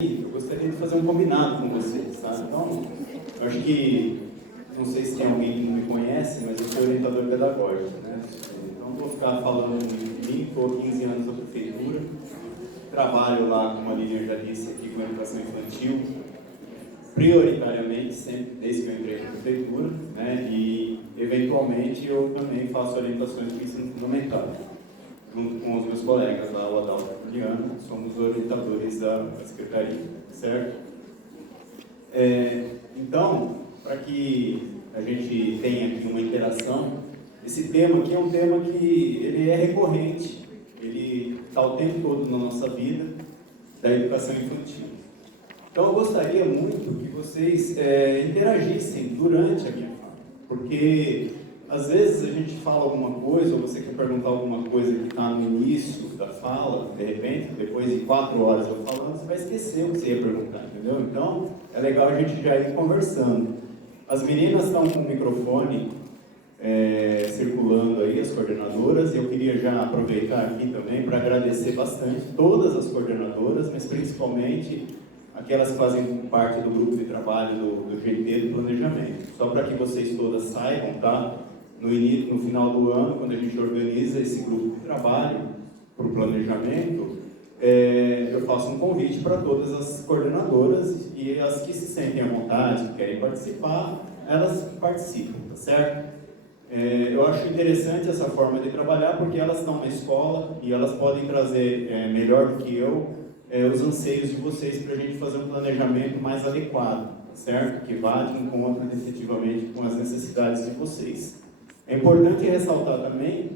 Eu gostaria de fazer um combinado com vocês, tá? Então, eu acho que, não sei se tem alguém que não me conhece, mas eu sou orientador pedagógico, né? Então, vou ficar falando muito de mim, estou há 15 anos na prefeitura, trabalho lá, como a Lilian já disse, aqui com a educação infantil, prioritariamente, sempre desde que eu entrei na prefeitura, né? E, eventualmente, eu também faço orientações de ensino fundamental, junto com os meus colegas lá, o Adalto e a Juliana, somos orientadores da Secretaria, certo? Então, para que a gente tenha aqui uma interação, esse tema aqui é um tema que ele é recorrente, ele está o tempo todo na nossa vida, da educação infantil. Então, eu gostaria muito que vocês interagissem durante a minha fala, porque às vezes a gente fala alguma coisa, ou você quer perguntar alguma coisa que está no início da fala, de repente, depois de 4 horas eu falando, você vai esquecer o que você ia perguntar, entendeu? Então, é legal a gente já ir conversando. As meninas estão com o microfone circulando aí, as coordenadoras, e eu queria já aproveitar aqui também para agradecer bastante todas as coordenadoras, mas principalmente aquelas que fazem parte do grupo de trabalho do GT do planejamento. Só para que vocês todas saibam, tá? No final do ano, quando a gente organiza esse grupo de trabalho para o planejamento, eu faço um convite para todas as coordenadoras e as que se sentem à vontade, que querem participar, elas participam, tá certo? Eu acho interessante essa forma de trabalhar porque elas estão na escola e elas podem trazer melhor do que eu os anseios de vocês para a gente fazer um planejamento mais adequado, tá certo? Que vá de encontro efetivamente com as necessidades de vocês. É importante ressaltar também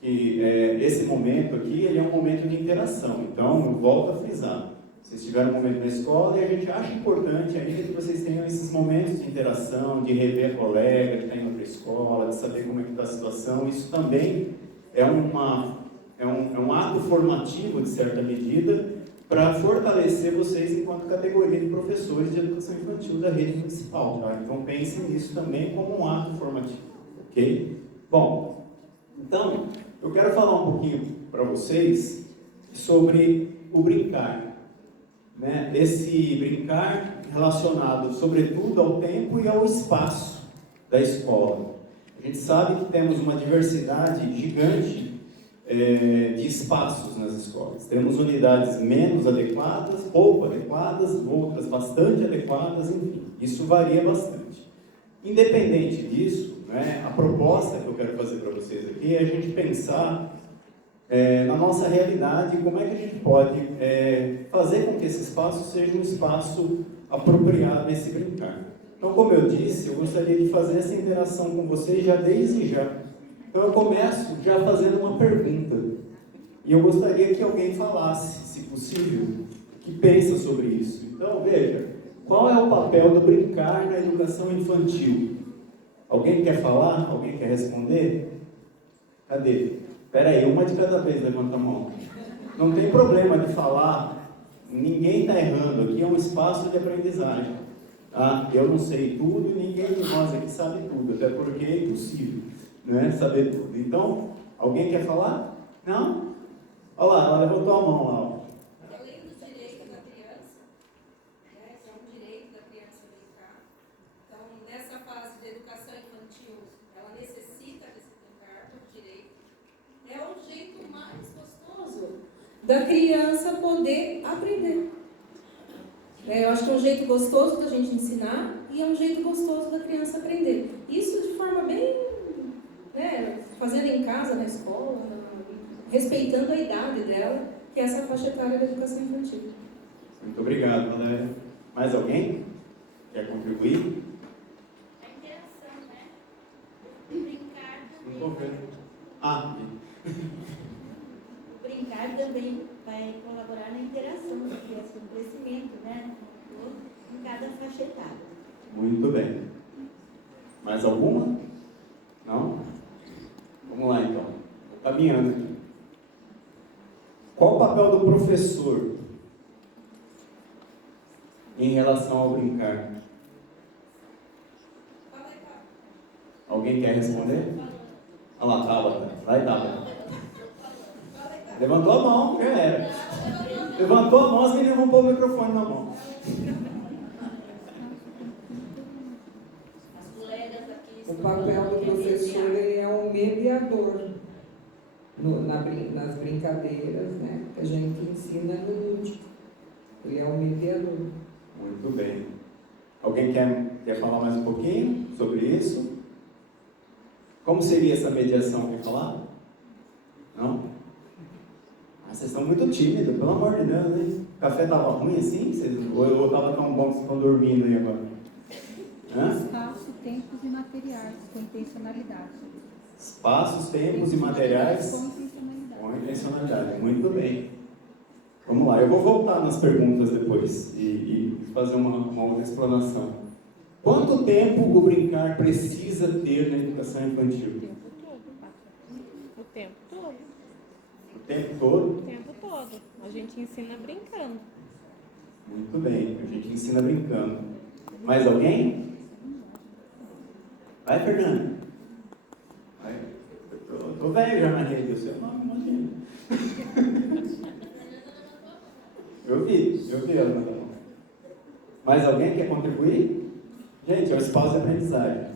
que esse momento aqui ele é um momento de interação, então eu volto a frisar. Vocês tiveram um momento na escola e a gente acha importante ainda que vocês tenham esses momentos de interação, de rever a colega que está indo para a escola, de saber como é que está a situação. Isso também é um ato formativo, de certa medida, para fortalecer vocês enquanto categoria de professores de educação infantil da rede municipal. Tá? Então pensem nisso também como um ato formativo, ok? Bom, então eu quero falar um pouquinho para vocês sobre o brincar. Né? Esse brincar relacionado sobretudo ao tempo e ao espaço da escola. A gente sabe que temos uma diversidade gigante de espaços nas escolas. Temos unidades menos adequadas, pouco adequadas, outras bastante adequadas, enfim, isso varia bastante. Independente disso, né, a proposta que eu quero fazer para vocês aqui é a gente pensar na nossa realidade, como é que a gente pode fazer com que esse espaço seja um espaço apropriado nesse brincar. Então, como eu disse, eu gostaria de fazer essa interação com vocês já desde já. Então, eu começo já fazendo uma pergunta. E eu gostaria que alguém falasse, se possível, que pensa sobre isso. Então, veja, qual é o papel do brincar na educação infantil? Alguém quer falar? Alguém quer responder? Cadê? Espera aí, uma de cada vez, levanta a mão. Não tem problema de falar, ninguém está errando, aqui é um espaço de aprendizagem. Tá? Eu não sei tudo e ninguém de nós aqui sabe tudo, até porque é impossível, né, saber tudo. Então, alguém quer falar? Não? Olha lá, ela levantou a mão lá. Além do direito da criança, né, que é um direito da criança brincar, então, nessa fase de educação infantil, ela necessita desse brincar por direito. É o jeito mais gostoso da criança poder aprender. Eu acho que é um jeito gostoso da gente ensinar e é um jeito gostoso da criança aprender. Isso de forma bem, fazendo em casa, na escola, respeitando a idade dela, que é essa faixa etária da educação infantil. Muito obrigado, Valéria. Mais alguém quer contribuir? A interação, né? O brincar Não também. estou vendo. Ah, O brincar também vai colaborar na interação da criança, no crescimento, né? Em cada faixa etária. muito bem. Mais alguma? Não? Vamos lá, então. Estou caminhando aqui. Qual o papel do professor em relação ao brincar? Fala aí, Pablo. Alguém quer responder? Olha lá, Tabata. Vai, Tabata. Levantou a mão, já era. Levantou a mão, as meninas vão pôr o microfone na mão. O papel do professor ele é um mediador nas brincadeiras, né? A gente ensina no lúdico. Ele é um mediador. Muito bem. Alguém quer falar mais um pouquinho sobre isso? Como seria essa mediação? Quer falar? Não? Ah, vocês estão muito tímidos, pelo amor de Deus, hein? O café estava ruim assim? Ou estava tão bom que vocês estão dormindo aí agora? Espaço, tempos e materiais, com intencionalidade. Espaços, tempos e materiais Com intencionalidade. com intencionalidade. Muito bem. Vamos lá, eu vou voltar nas perguntas depois e fazer uma outra explanação. Quanto tempo o brincar precisa ter na educação infantil? O tempo todo. O tempo todo? O tempo todo. A gente ensina brincando. Muito bem, a gente ensina brincando. Mais alguém? Vai, Fernando. Vai. Eu tô velho já na rede, o seu nome, imagina. Eu vi ela. Mais alguém quer contribuir? Gente, é o espaço de aprendizagem.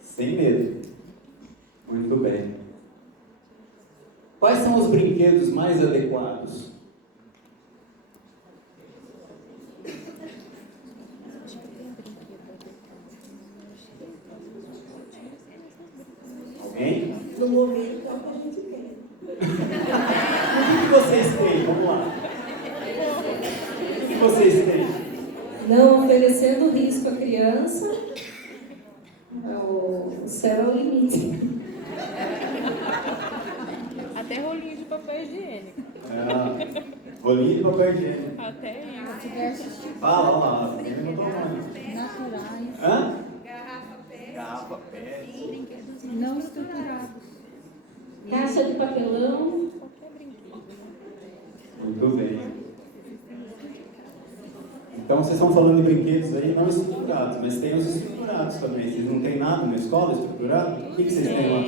Sem medo. Muito bem. Quais são os brinquedos mais adequados? Alguém? No momento é o que a gente quer. O que vocês têm? Vamos lá. O que vocês têm? Não oferecendo risco à criança, o céu é o limite. Até rolinho de papel higiênico. Rolinho de papel higiênico. Até isso. Diversos tipos Fala lá, eu não tô falando. naturais, Hã? Garrafa PET. Garrafa PET. brinquedos não estruturados. Caixa de papelão. Qualquer brinquedo, né? Muito bem. Então vocês estão falando de brinquedos aí não estruturados, mas tem os estruturados também. Vocês não têm nada na escola estruturado? O que vocês têm lá?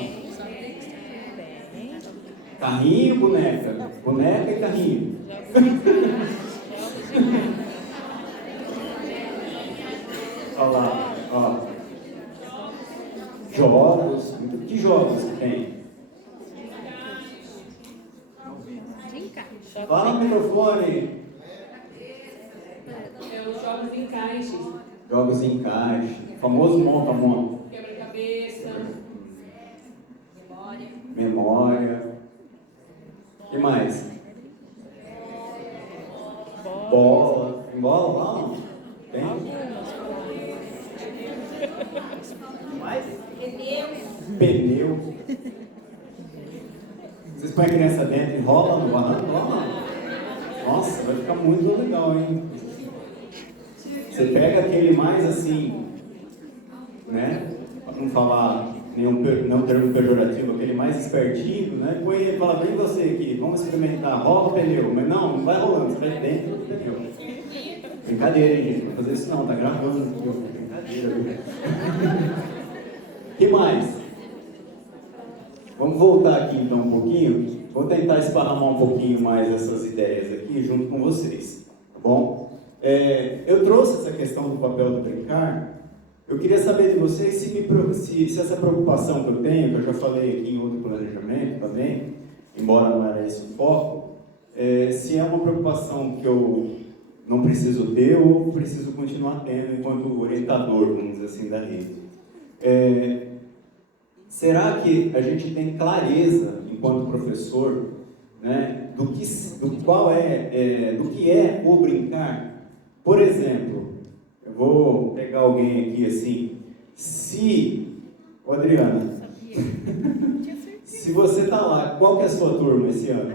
Carrinho, boneca. Boneca e carrinho. Olha lá, ó. Jogos. Que jogos que tem? Fala no microfone. Os jogos de encaixe. Jogos em caixa. O famoso monta-monta. Quebra-cabeça. Memória. O que mais? Bola. Tem bola lá? Não? Tem? Mais? Pneu. Vocês põem a criança dentro e rola no barranco? Rola? Nossa, vai ficar muito legal, hein? Você pega aquele mais assim, né? Para não falar não termo pejorativo, aquele mais espertinho, né? Põe ele e fala, vem você aqui, vamos experimentar, rola o pneu. Mas não vai rolando, você vai dentro do pneu. Brincadeira, hein, gente? Não vou fazer isso não, tá gravando. Brincadeira, viu? O que mais? Vamos voltar aqui então um pouquinho. Vou tentar esparramar um pouquinho mais essas ideias aqui junto com vocês, tá bom? Eu trouxe essa questão do papel do brincar. Eu queria saber de vocês se essa preocupação que eu tenho, que eu já falei aqui em outro planejamento também, embora não era esse o foco, se é uma preocupação que eu não preciso ter ou preciso continuar tendo enquanto orientador, vamos dizer assim, da rede. Será que a gente tem clareza, enquanto professor, né, do que é o brincar? Por exemplo, eu vou pegar alguém aqui assim, Adriana, se você está lá, qual que é a sua turma esse ano?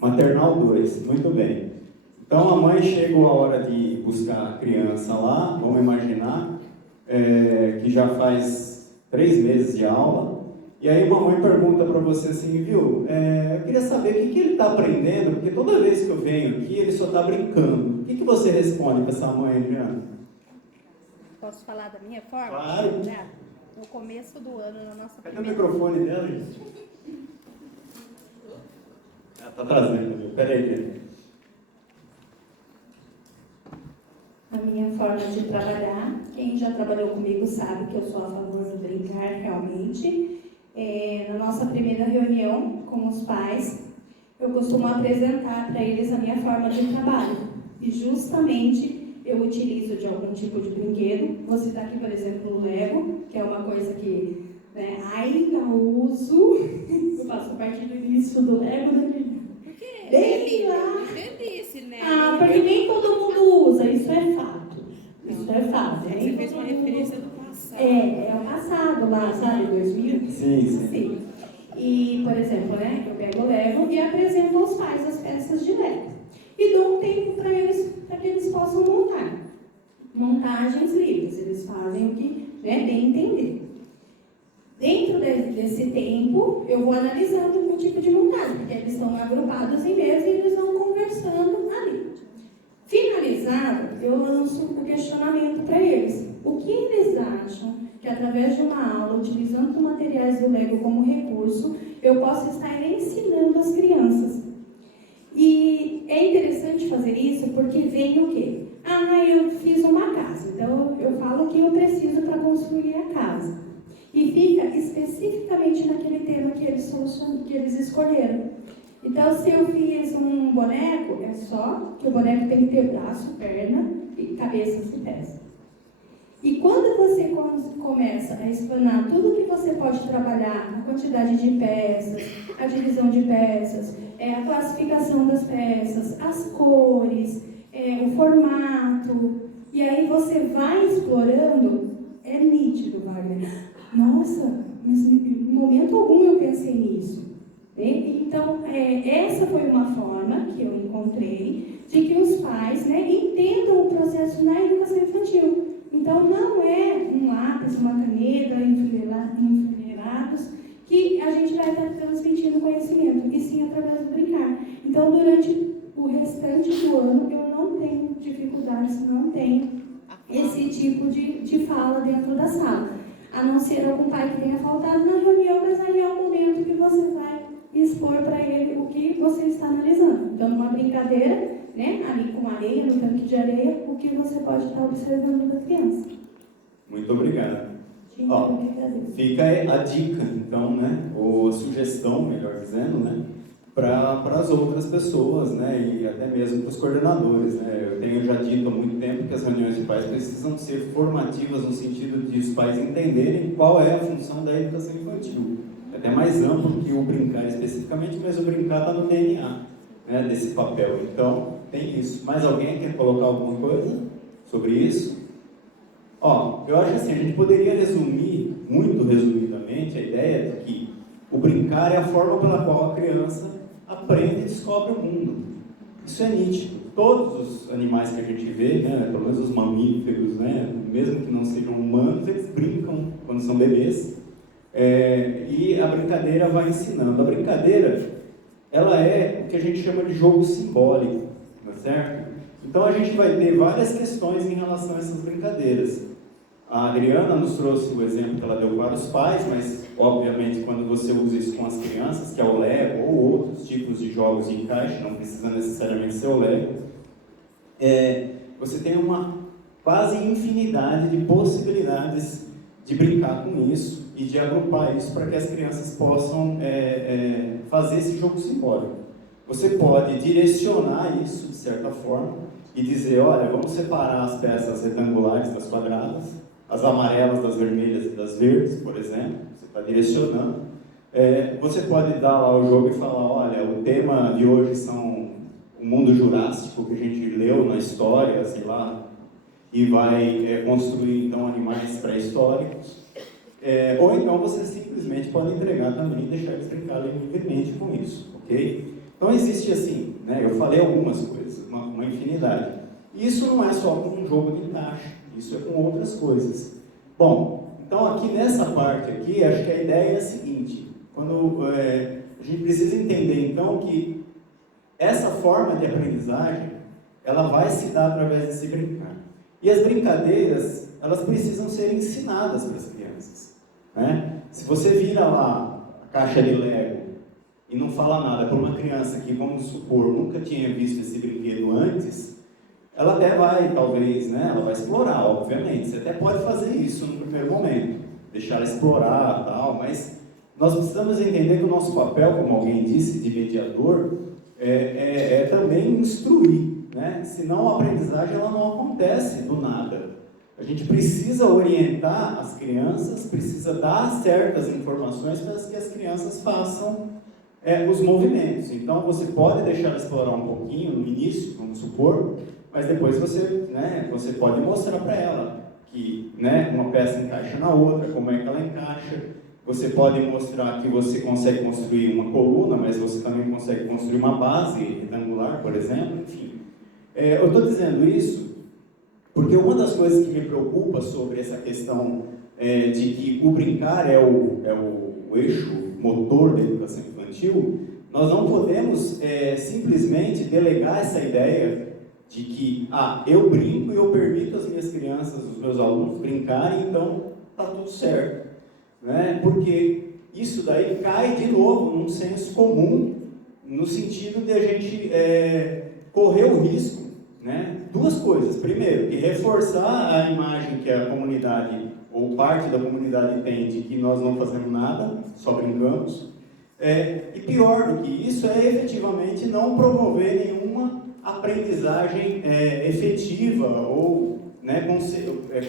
Maternal 2, muito bem. Então a mãe chegou a hora de buscar a criança lá, vamos imaginar, que já faz 3 meses de aula, e aí uma mãe pergunta para você assim, viu, eu queria saber o que ele está aprendendo, porque toda vez que eu venho aqui ele só está brincando. O que você responde para essa mãe, Adriana? Posso falar da minha forma? Claro. No começo do ano, na nossa Cadê o primeira... microfone dela, gente? Ela está trazendo, peraí, gente. a minha forma de trabalhar. Quem já trabalhou comigo sabe que eu sou a favor do brincar realmente. Na nossa primeira reunião com os pais, eu costumo apresentar para eles a minha forma de trabalho. E justamente eu utilizo de algum tipo de brinquedo. Vou citar aqui, por exemplo, o Lego, que é uma coisa que ainda uso. Eu faço parte do início do Lego, né? Por quê? Bem lá. Bebice, né? Porque nem todo mundo usa, isso é fato. Isso é fato. Você Nem fez todo uma mundo referência do passado. é o passado lá, sabe? 2000. Sim. E, por exemplo, eu pego o Lego e apresento aos pais as peças de Lego. E dou um tempo para que eles possam montar. Montagens livres, eles fazem o que bem entender. Dentro desse tempo, eu vou analisando o tipo de montagem, porque eles estão agrupados em mesa e eles vão conversando ali. Finalizado, eu lanço o questionamento para eles. O que eles acham que, através de uma aula, utilizando materiais do Lego como recurso, eu posso estar ensinando as crianças? E é interessante fazer isso porque vem o quê? Eu fiz uma casa, então eu falo que eu preciso para construir a casa. E fica especificamente naquele tema que eles escolheram. Então, se eu fiz um boneco, é só que o boneco tem que ter braço, perna, e cabeça e pés. E quando você começa a explanar tudo que você pode trabalhar, a quantidade de peças, a divisão de peças, a classificação das peças, as cores, o formato, e aí você vai explorando, é nítido, Wagner. Nossa, mas em momento algum eu pensei nisso. Então, essa foi uma forma que eu encontrei de que os pais entendam o processo na educação infantil. Então, não é um lápis, uma caneta, enfileirados, que a gente vai estar transmitindo conhecimento, e sim através do brincar. Então, durante o restante do ano, eu não tenho dificuldades, não tenho esse tipo de fala dentro da sala. A não ser algum pai que tenha faltado na reunião, mas aí é o momento que você vai expor para ele o que você está analisando. Então, numa brincadeira, ali com areia, no tanque de areia, o que você pode estar observando da criança. Muito obrigado. Ó, fica a dica, então, ou a sugestão, melhor dizendo, para as outras pessoas, e até mesmo para os coordenadores, Eu tenho já dito há muito tempo que as reuniões de pais precisam ser formativas no sentido de os pais entenderem qual é a função da educação infantil. É até mais amplo que o brincar especificamente, mas o brincar está no DNA, desse papel. Então, tem isso. Mais alguém quer colocar alguma coisa sobre isso? Eu acho assim, a gente poderia resumir, muito resumidamente, a ideia de que o brincar é a forma pela qual a criança aprende e descobre o mundo. Isso é nítido. Todos os animais que a gente vê, pelo menos os mamíferos, mesmo que não sejam humanos, eles brincam quando são bebês. E a brincadeira vai ensinando. A brincadeira, ela é o que a gente chama de jogo simbólico, tá certo? Então a gente vai ter várias questões em relação a essas brincadeiras. A Adriana nos trouxe o exemplo que ela deu para os pais, mas obviamente quando você usa isso com as crianças, que é o Lego ou outros tipos de jogos de encaixe, não precisa necessariamente ser o Lego, você tem uma quase infinidade de possibilidades de brincar com isso e de agrupar isso para que as crianças possam fazer esse jogo simbólico. Você pode direcionar isso de certa forma e dizer, olha, vamos separar as peças retangulares das quadradas, as amarelas das vermelhas e das verdes, por exemplo, você está direcionando. Você pode dar lá o jogo e falar, olha, o tema de hoje são o mundo jurássico que a gente leu na história, sei lá, e vai construir então animais pré-históricos. Ou então você simplesmente pode entregar também e deixar eles brincarem livremente com isso, ok? Então existe assim, eu falei algumas coisas, uma infinidade. Isso não é só com um jogo de encaixe, isso é com outras coisas. Bom, então aqui nessa parte aqui, acho que a ideia é a seguinte, quando a gente precisa entender então que essa forma de aprendizagem, ela vai se dar através desse brincar. E as brincadeiras, elas precisam ser ensinadas para as crianças, Se você vira lá a caixa de Lego e não fala nada para uma criança que, vamos supor, nunca tinha visto esse brinquedo antes, ela até vai, talvez, né, ela vai explorar, obviamente. Você até pode fazer isso no primeiro momento, deixar ela explorar e tal, mas nós precisamos entender que o nosso papel, como alguém disse, de mediador, é também instruir, né? Senão a aprendizagem ela não acontece do nada. A gente precisa orientar as crianças, precisa dar certas informações para que as crianças façam os movimentos. Então, você pode deixar ela explorar um pouquinho no início, vamos supor, mas depois você pode mostrar para ela que, né, uma peça encaixa na outra, como é que ela encaixa. Você pode mostrar que você consegue construir uma coluna, mas você também consegue construir uma base retangular, por exemplo, enfim. Eu estou dizendo isso porque uma das coisas que me preocupa sobre essa questão de que o brincar é o eixo motor da educação infantil, nós não podemos simplesmente delegar essa ideia de que eu brinco e eu permito as minhas crianças, os meus alunos brincarem, então está tudo certo. Né? Porque isso daí cai de novo num senso comum, no sentido de a gente correr o risco, né? Duas coisas. Primeiro, de reforçar a imagem que a comunidade, ou parte da comunidade tem de que nós não fazemos nada, só brincamos. E pior do que isso efetivamente não promover nenhuma aprendizagem efetiva ou, né,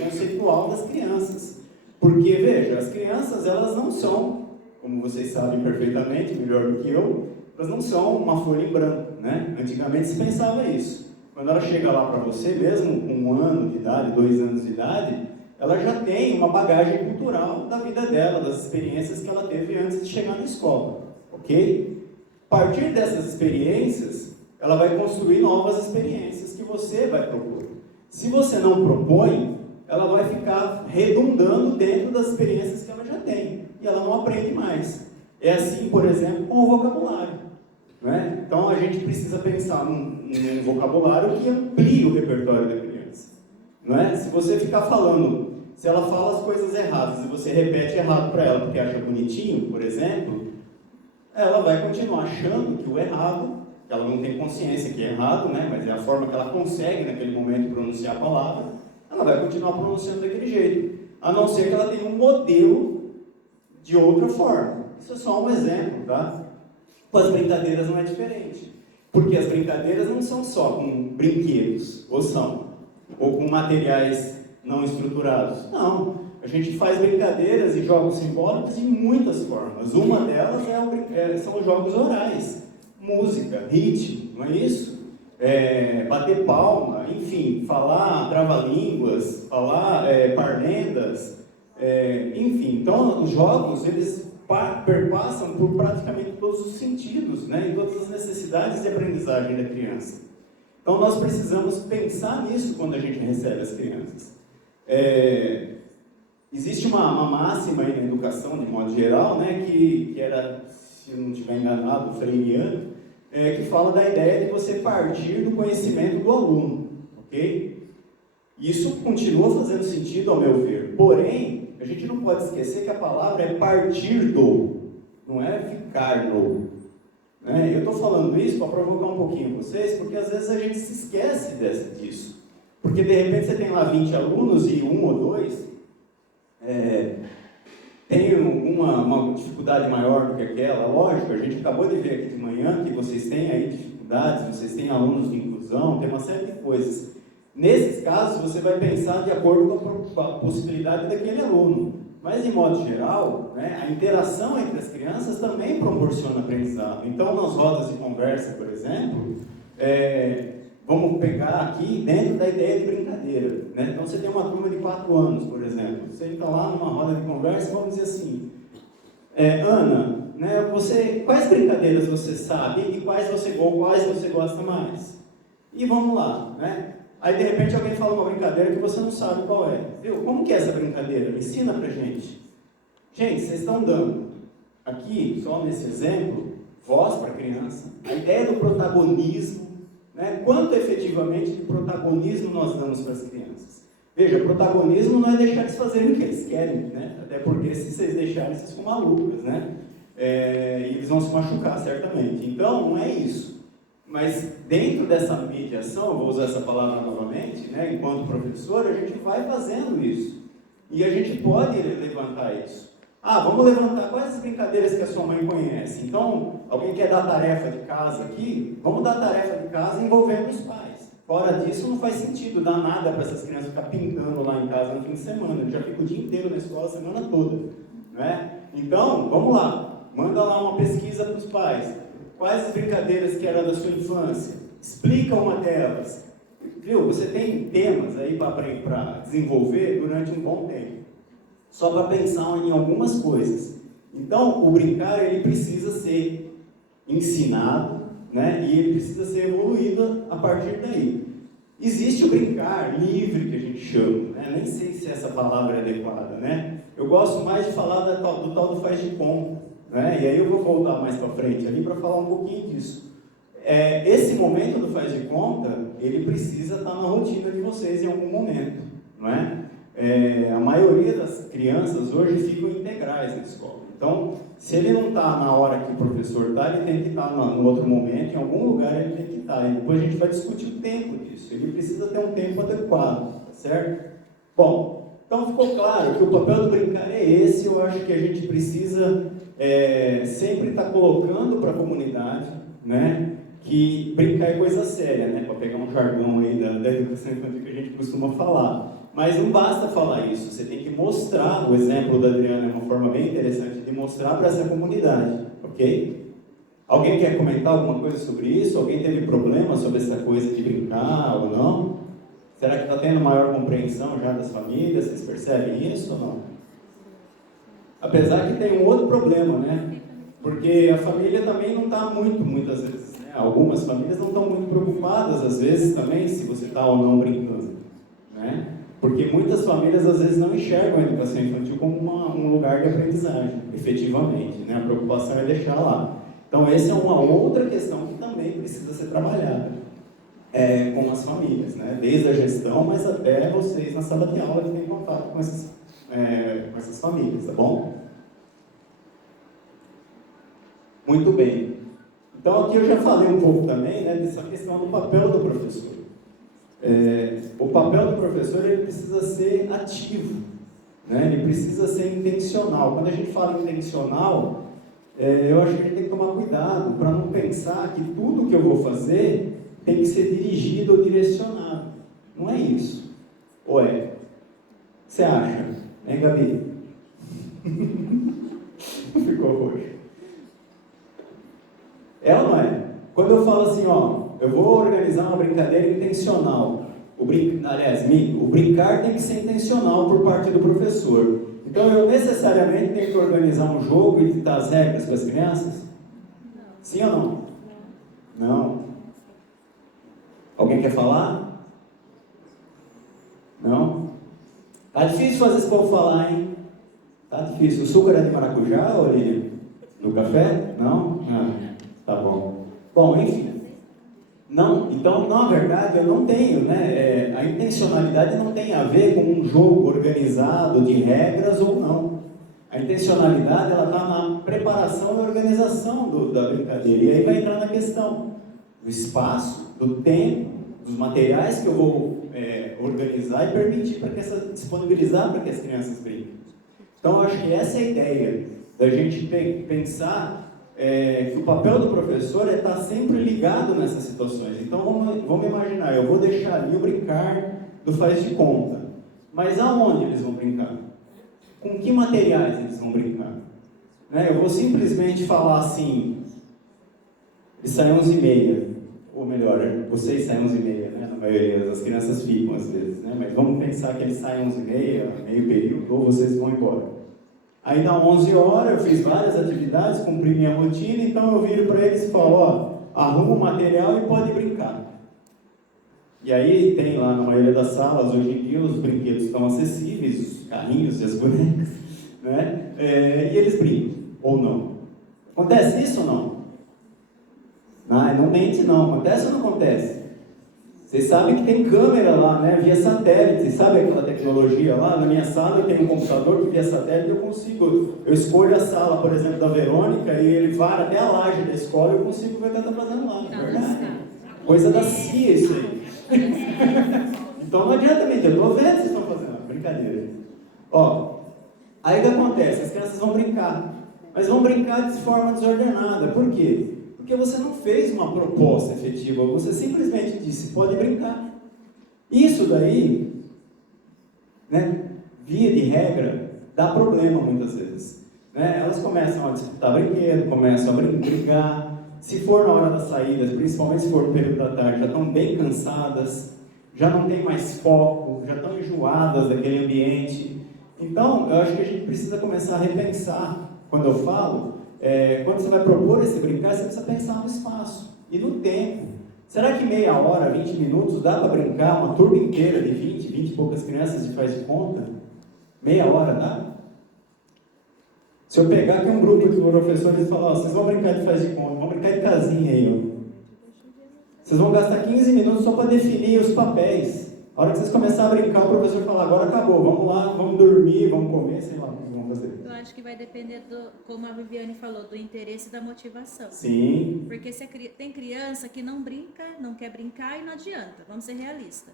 conceitual das crianças. Porque, veja, as crianças, elas não são, como vocês sabem perfeitamente, melhor do que eu, elas não são uma folha em branco, né? Antigamente se pensava isso. Quando ela chega lá para você, mesmo com 1 ano de idade, 2 anos de idade, ela já tem uma bagagem cultural da vida dela, das experiências que ela teve antes de chegar na escola, ok? A partir dessas experiências, ela vai construir novas experiências que você vai propor. Se você não propõe, ela vai ficar redundando dentro das experiências que ela já tem, e ela não aprende mais. É assim, por exemplo, com o vocabulário. Né? Então, a gente precisa pensar num vocabulário que amplie o repertório da criança. Não é? Se você ficar falando, se ela fala as coisas erradas e você repete errado para ela porque acha bonitinho, por exemplo, ela vai continuar achando que o errado, que ela não tem consciência que é errado, né? Mas é a forma que ela consegue naquele momento pronunciar a palavra, ela vai continuar pronunciando daquele jeito, a não ser que ela tenha um modelo de outra forma. Isso é só um exemplo, tá? Com as brincadeiras não é diferente, porque as brincadeiras não são só com brinquedos, ou com materiais não estruturados. Não, a gente faz brincadeiras e jogos simbólicos de muitas formas. Uma delas são os jogos orais, música, ritmo, não é isso? Bater palma, enfim, falar trava-línguas, falar parlendas, enfim. Então, os jogos, eles perpassam por praticamente todos os sentidos, né, e todas as necessidades de aprendizagem da criança. Então, nós precisamos pensar nisso quando a gente recebe as crianças. Existe uma máxima aí na educação, de modo geral, né, que era, se eu não estiver enganado, freiriano, que fala da ideia de você partir do conhecimento do aluno, ok? Isso continua fazendo sentido, ao meu ver. Porém, a gente não pode esquecer que a palavra é partir do, não é ficar no. Né? Eu estou falando isso para provocar um pouquinho vocês, porque às vezes a gente se esquece disso. Porque de repente você tem lá 20 alunos e 1 ou 2 tem uma dificuldade maior do que aquela. Lógico, a gente acabou de ver aqui de manhã que vocês têm aí dificuldades, vocês têm alunos de inclusão, tem uma série de coisas. Nesses casos, você vai pensar de acordo com a possibilidade daquele aluno. Mas, de modo geral, né, a interação entre as crianças também proporciona aprendizado. Então, nas rodas de conversa, por exemplo, vamos pegar aqui dentro da ideia de brincadeira. Né? Então, você tem uma turma de 4 anos, por exemplo. Você está lá numa roda de conversa, vamos dizer assim, Ana, né, quais brincadeiras você sabe e quais você gosta mais? E vamos lá, né? Aí, de repente, alguém fala uma brincadeira que você não sabe qual é. Viu? Como que é essa brincadeira? Ensina pra gente. Gente, vocês estão dando aqui, só nesse exemplo, voz para a criança, a ideia do protagonismo, né? Quanto efetivamente de protagonismo nós damos para as crianças? Veja, protagonismo não é deixar eles fazerem o que eles querem, né? Até porque se vocês deixarem, vocês ficam malucas, né? E eles vão se machucar, certamente. Então, não é isso. Mas dentro dessa mediação, eu vou usar essa palavra novamente, né, enquanto professor, a gente vai fazendo isso. E a gente pode levantar isso. Ah, vamos levantar quais as brincadeiras que a sua mãe conhece. Então, alguém quer dar tarefa de casa aqui? Vamos dar tarefa de casa envolvendo os pais. Fora disso, não faz sentido dar nada para essas crianças ficar pintando lá em casa no fim de semana. Eu já fico o dia inteiro na escola, a semana toda. Não é? Então, vamos lá. Manda lá uma pesquisa para os pais. Quais as brincadeiras que eram da sua infância? Explica uma delas. Viu? Você tem temas aí para desenvolver durante um bom tempo. Só para pensar em algumas coisas. Então, o brincar, ele precisa ser ensinado, né? E ele precisa ser evoluído a partir daí. Existe o brincar livre, que a gente chama, né? Nem sei se essa palavra é adequada, né? Eu gosto mais de falar do tal do faz de conta, né? E aí eu vou voltar mais para frente ali para falar um pouquinho disso. Esse momento do faz de conta, ele precisa estar na rotina de vocês em algum momento, não é? A maioria das crianças hoje ficam integrais na escola. Então, se ele não está na hora que o professor está, ele tem que estar no outro momento, em algum lugar ele tem que estar. E depois a gente vai discutir o tempo disso. Ele precisa ter um tempo adequado, tá certo? Bom, então ficou claro que o papel do brincar é esse. Eu acho que a gente precisa sempre estar colocando para a comunidade, né, que brincar é coisa séria, né, para pegar um jargão aí da educação infantil que a gente costuma falar. Mas não basta falar isso, você tem que mostrar. O exemplo da Adriana é uma forma bem interessante de mostrar para essa comunidade, ok? Alguém quer comentar alguma coisa sobre isso? Alguém teve problema sobre essa coisa de brincar ou não? Será que está tendo maior compreensão já das famílias? Vocês percebem isso ou não? Apesar que tem um outro problema, né? Porque a família também não está muitas vezes, né? Algumas famílias não estão muito preocupadas, às vezes, também, se você está ou não brincando, né? Porque muitas famílias, às vezes, não enxergam a educação infantil como um lugar de aprendizagem, efetivamente, né? A preocupação é deixar lá. Então, essa é uma outra questão que também precisa ser trabalhada com as famílias, né? Desde a gestão, mas até vocês na sala de aula que têm contato com essas famílias, tá bom? Muito bem. Então, aqui eu já falei um pouco também, né, dessa questão do papel do professor. O papel do professor, ele precisa ser ativo, né? Ele precisa ser intencional. Quando a gente fala intencional, eu acho que a gente tem que tomar cuidado para não pensar que tudo que eu vou fazer tem que ser dirigido ou direcionado. Não é isso. Ou é? O que você acha? Hein, Gabi? Ficou roxo. É ou não é? Quando eu falo assim, ó, eu vou organizar uma brincadeira intencional. O brincar tem que ser intencional por parte do professor. Então, eu necessariamente tenho que organizar um jogo e ditar as regras para as crianças? Sim ou não? Não. Alguém quer falar? Não? Tá difícil fazer esse povo falar, hein? Tá difícil. O suco era de maracujá, Olívia? No café? Não? Ah, tá bom. Bom, enfim. Não, então, na verdade, eu não tenho, né? A intencionalidade não tem a ver com um jogo organizado de regras ou não. A intencionalidade, ela está na preparação e organização da brincadeira. E aí vai entrar na questão do espaço, do tempo, dos materiais que eu vou organizar e permitir disponibilizar para que as crianças brinquem. Então, eu acho que essa é a ideia, da gente pensar que o papel do professor é estar sempre ligado nessas situações. Então, vamos imaginar, eu vou deixar ali o brincar do faz de conta. Mas aonde eles vão brincar? Com que materiais eles vão brincar? Né? Eu vou simplesmente falar assim, eles saem 11h30, ou melhor, vocês saem 11h30, né? Na maioria das crianças ficam às vezes, né? Mas vamos pensar que eles saem 11h30, meio período, ou vocês vão embora. Aí dá 11 horas, eu fiz várias atividades, cumpri minha rotina, então eu viro para eles e falo, ó, arruma o material e pode brincar. E aí tem lá na maioria das salas, hoje em dia, os brinquedos estão acessíveis, os carrinhos e as bonecas, né? E eles brincam, ou não. Acontece isso ou não? Não mente não, acontece ou não acontece? Vocês sabem que tem câmera lá, né, via satélite. Vocês sabem aquela tecnologia lá? Na minha sala eu tenho um computador que via satélite eu escolho a sala, por exemplo, da Verônica e ele vai até a laje da escola e eu consigo ver o que ela está fazendo lá, não é verdade? Coisa da CIA isso aí. Então não adianta mentir, eu estou vendo o que vocês estão fazendo, brincadeira. Ó, aí o que acontece? As crianças vão brincar, mas vão brincar de forma desordenada. Por quê? Porque você não fez uma proposta efetiva, você simplesmente disse, pode brincar. Isso daí, né, via de regra, dá problema muitas vezes. Né? Elas começam a disputar brinquedo, começam a brigar. Se for na hora das saídas, principalmente se for no período da tarde, já estão bem cansadas, já não tem mais foco, já estão enjoadas daquele ambiente. Então, eu acho que a gente precisa começar a repensar, quando eu falo, quando você vai propor esse brincar, você precisa pensar no espaço e no tempo. Será que meia hora, 20 minutos, dá para brincar uma turma inteira de 20 e poucas crianças de faz de conta? Meia hora dá? Se eu pegar aqui um grupo de professores e falar, ó, vocês vão brincar de faz de conta, vão brincar de casinha aí, ó. Vocês vão gastar 15 minutos só para definir os papéis. A hora que vocês começarem a brincar, o professor fala, agora acabou, vamos lá, vamos dormir, vamos comer, sei lá o que vamos fazer. Eu acho que vai depender como a Viviane falou, do interesse e da motivação. Sim. Porque tem criança que não brinca, não quer brincar e não adianta, vamos ser realistas.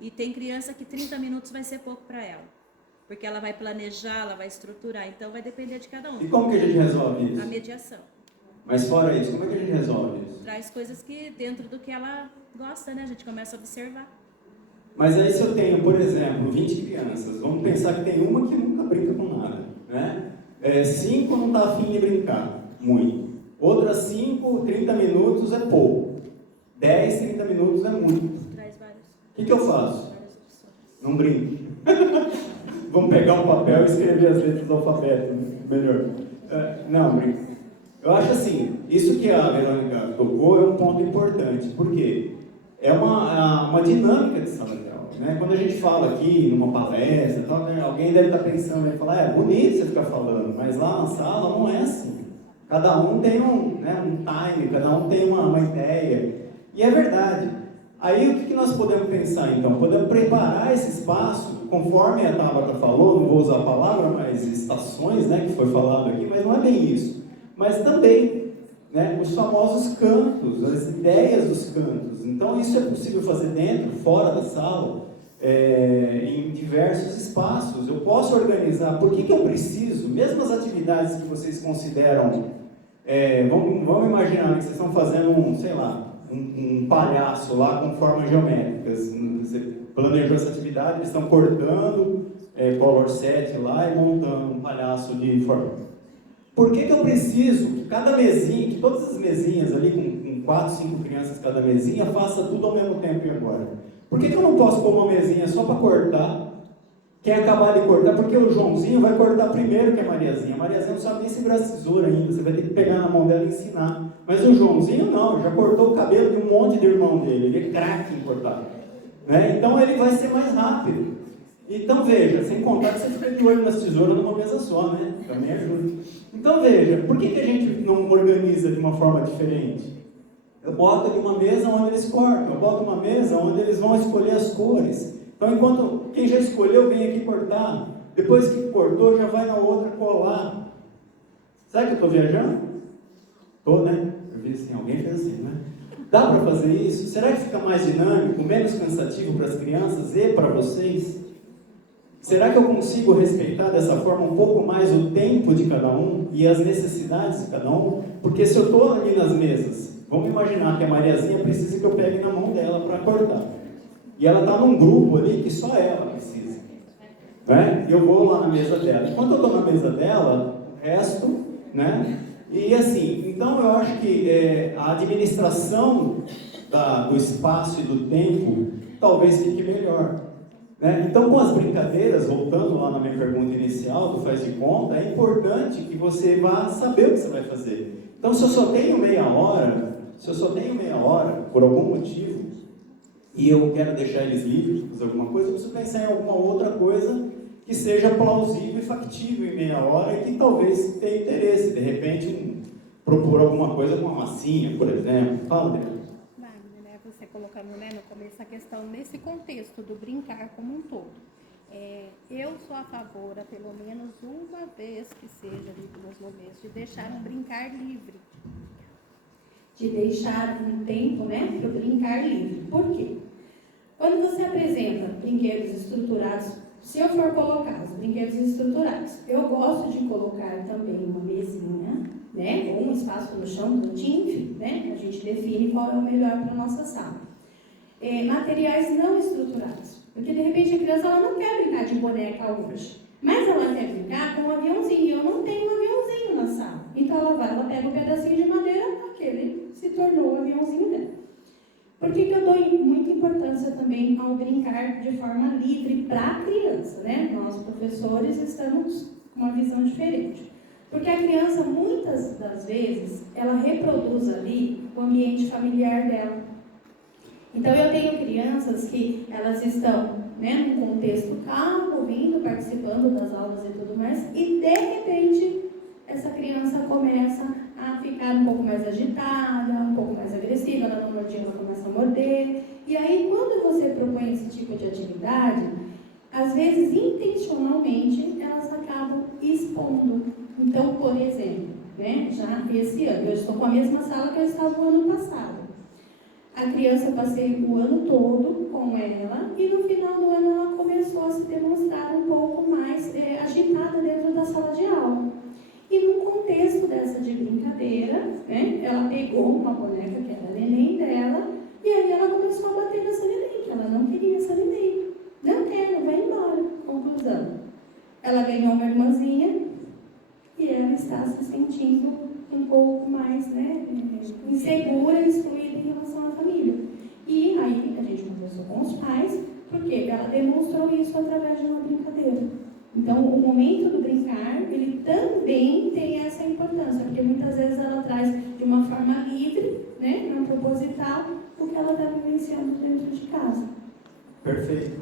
E tem criança que 30 minutos vai ser pouco para ela. Porque ela vai planejar, ela vai estruturar, então vai depender de cada um. E como que a gente resolve isso? A mediação. Mas fora isso, como é que a gente resolve isso? Traz coisas que dentro do que ela gosta, né? A gente começa a observar. Mas aí se eu tenho, por exemplo, 20 crianças, vamos pensar que tem uma que nunca brinca com nada, né? 5 não está afim de brincar, muito. Outras 5, 30 minutos é pouco. 10, 30 minutos é muito. Traz vários. O que eu faço? Várias opções. Não brinco. Vamos pegar um papel e escrever as letras do alfabeto, melhor. Não, brinco. Eu acho assim, isso que a Verônica tocou é um ponto importante, porque é uma dinâmica de sala de aula, né? Quando a gente fala aqui numa palestra, tal, né, alguém deve estar pensando e falar, é bonito você ficar falando, mas lá na sala não é assim. Cada um tem um time, cada um tem uma ideia. E é verdade. Aí o que nós podemos pensar então? Podemos preparar esse espaço, conforme a Tabata falou, não vou usar a palavra, mas estações, né, que foi falado aqui, mas não é bem isso. Mas também, né, os famosos cantos, as ideias dos cantos. Então isso é possível fazer dentro, fora da sala, em diversos espaços. Eu posso organizar, por que eu preciso, mesmo as atividades que vocês consideram, vamos imaginar que vocês estão fazendo um palhaço lá com formas geométricas. Você planejou essa atividade, eles estão cortando color set lá e montando um palhaço de forma. Por que eu preciso que cada mesinha, que todas as mesinhas ali com 4, 5 crianças cada mesinha, faça tudo ao mesmo tempo e agora? Por que eu não posso pôr uma mesinha só para cortar? Quem acabar de cortar, porque o Joãozinho vai cortar primeiro que a Mariazinha. A Mariazinha não sabe nem segurar a tesoura ainda, você vai ter que pegar na mão dela e ensinar. Mas o Joãozinho não, já cortou o cabelo de um monte de irmão dele, ele é craque em cortar. Né? Então ele vai ser mais rápido. Então veja, sem contar que você fica de olho nas tesouras numa mesa só, né? Também ajuda. Então veja, por que a gente não organiza de uma forma diferente? Eu boto ali uma mesa onde eles cortam, eu boto uma mesa onde eles vão escolher as cores. Então enquanto quem já escolheu vem aqui cortar, depois que cortou já vai na outra colar. Será que eu estou viajando? Estou, né? Eu vi assim, alguém fez assim, né? Dá para fazer isso? Será que fica mais dinâmico, menos cansativo para as crianças e para vocês? Será que eu consigo respeitar dessa forma um pouco mais o tempo de cada um e as necessidades de cada um? Porque se eu estou ali nas mesas, vamos imaginar que a Mariazinha precisa que eu pegue na mão dela para cortar. E ela está num grupo ali que só ela precisa. Né? Eu vou lá na mesa dela. Enquanto eu estou na mesa dela, o resto, né? E assim, então eu acho que a administração do espaço e do tempo talvez fique melhor. Né? Então, com as brincadeiras, voltando lá na minha pergunta inicial do faz de conta, é importante que você vá saber o que você vai fazer. Então, se eu só tenho meia hora, por algum motivo, e eu quero deixar eles livres de fazer alguma coisa, eu preciso pensar em alguma outra coisa que seja plausível e factível em meia hora e que talvez tenha interesse. De repente, propor alguma coisa com uma massinha, por exemplo. Fala, Débora. Wagner, né, você colocando, né, no começo a questão nesse contexto do brincar como um todo. Eu sou a favor, pelo menos uma vez que seja ali nos momentos, de deixar um brincar livre. de deixar um tempo, né, para o brincar livre. Por quê? Quando você apresenta brinquedos estruturados, se eu for colocar os brinquedos estruturados, eu gosto de colocar também uma mesinha, né, ou um espaço no chão, um cantinho, enfim, né, a gente define qual é o melhor para a nossa sala. Materiais não estruturados, porque de repente a criança ela não quer brincar de boneca hoje, mas ela quer brincar com um aviãozinho. Eu não tenho um aviãozinho na sala, então ela pega um pedacinho de madeira, aquele se tornou o aviãozinho dela. Por que eu dou muita importância também ao brincar de forma livre para a criança, né? Nós, professores, estamos com uma visão diferente. Porque a criança, muitas das vezes, ela reproduz ali o ambiente familiar dela. Então, eu tenho crianças que elas estão, né, num contexto calmo, ouvindo, participando das aulas e tudo mais, e, de repente, essa criança começa a ficar um pouco mais agitada, um pouco mais agressiva, ela não mordia, ela começa a morder. E aí, quando você propõe esse tipo de atividade, às vezes, intencionalmente, elas acabam expondo. Então, por exemplo, né, já esse ano, eu estou com a mesma sala que eu estava no ano passado. A criança, eu passei o ano todo com ela e no final do ano ela começou a se demonstrar um pouco mais agitada dentro da sala de aula. E no contexto dessa de brincadeira, né, ela pegou uma boneca que era a neném dela e aí ela começou a bater nessa neném, que ela não queria essa neném. Não quero, vai embora. Conclusão. Ela ganhou uma irmãzinha e ela está se sentindo um pouco mais, né, insegura, excluída em relação à família. E aí a gente conversou com os pais, porque ela demonstrou isso através de uma brincadeira. Então, o momento do brincar, ele também tem essa importância, porque muitas vezes ela traz de uma forma livre, né, não proposital, o que ela está vivenciando dentro de casa. Perfeito,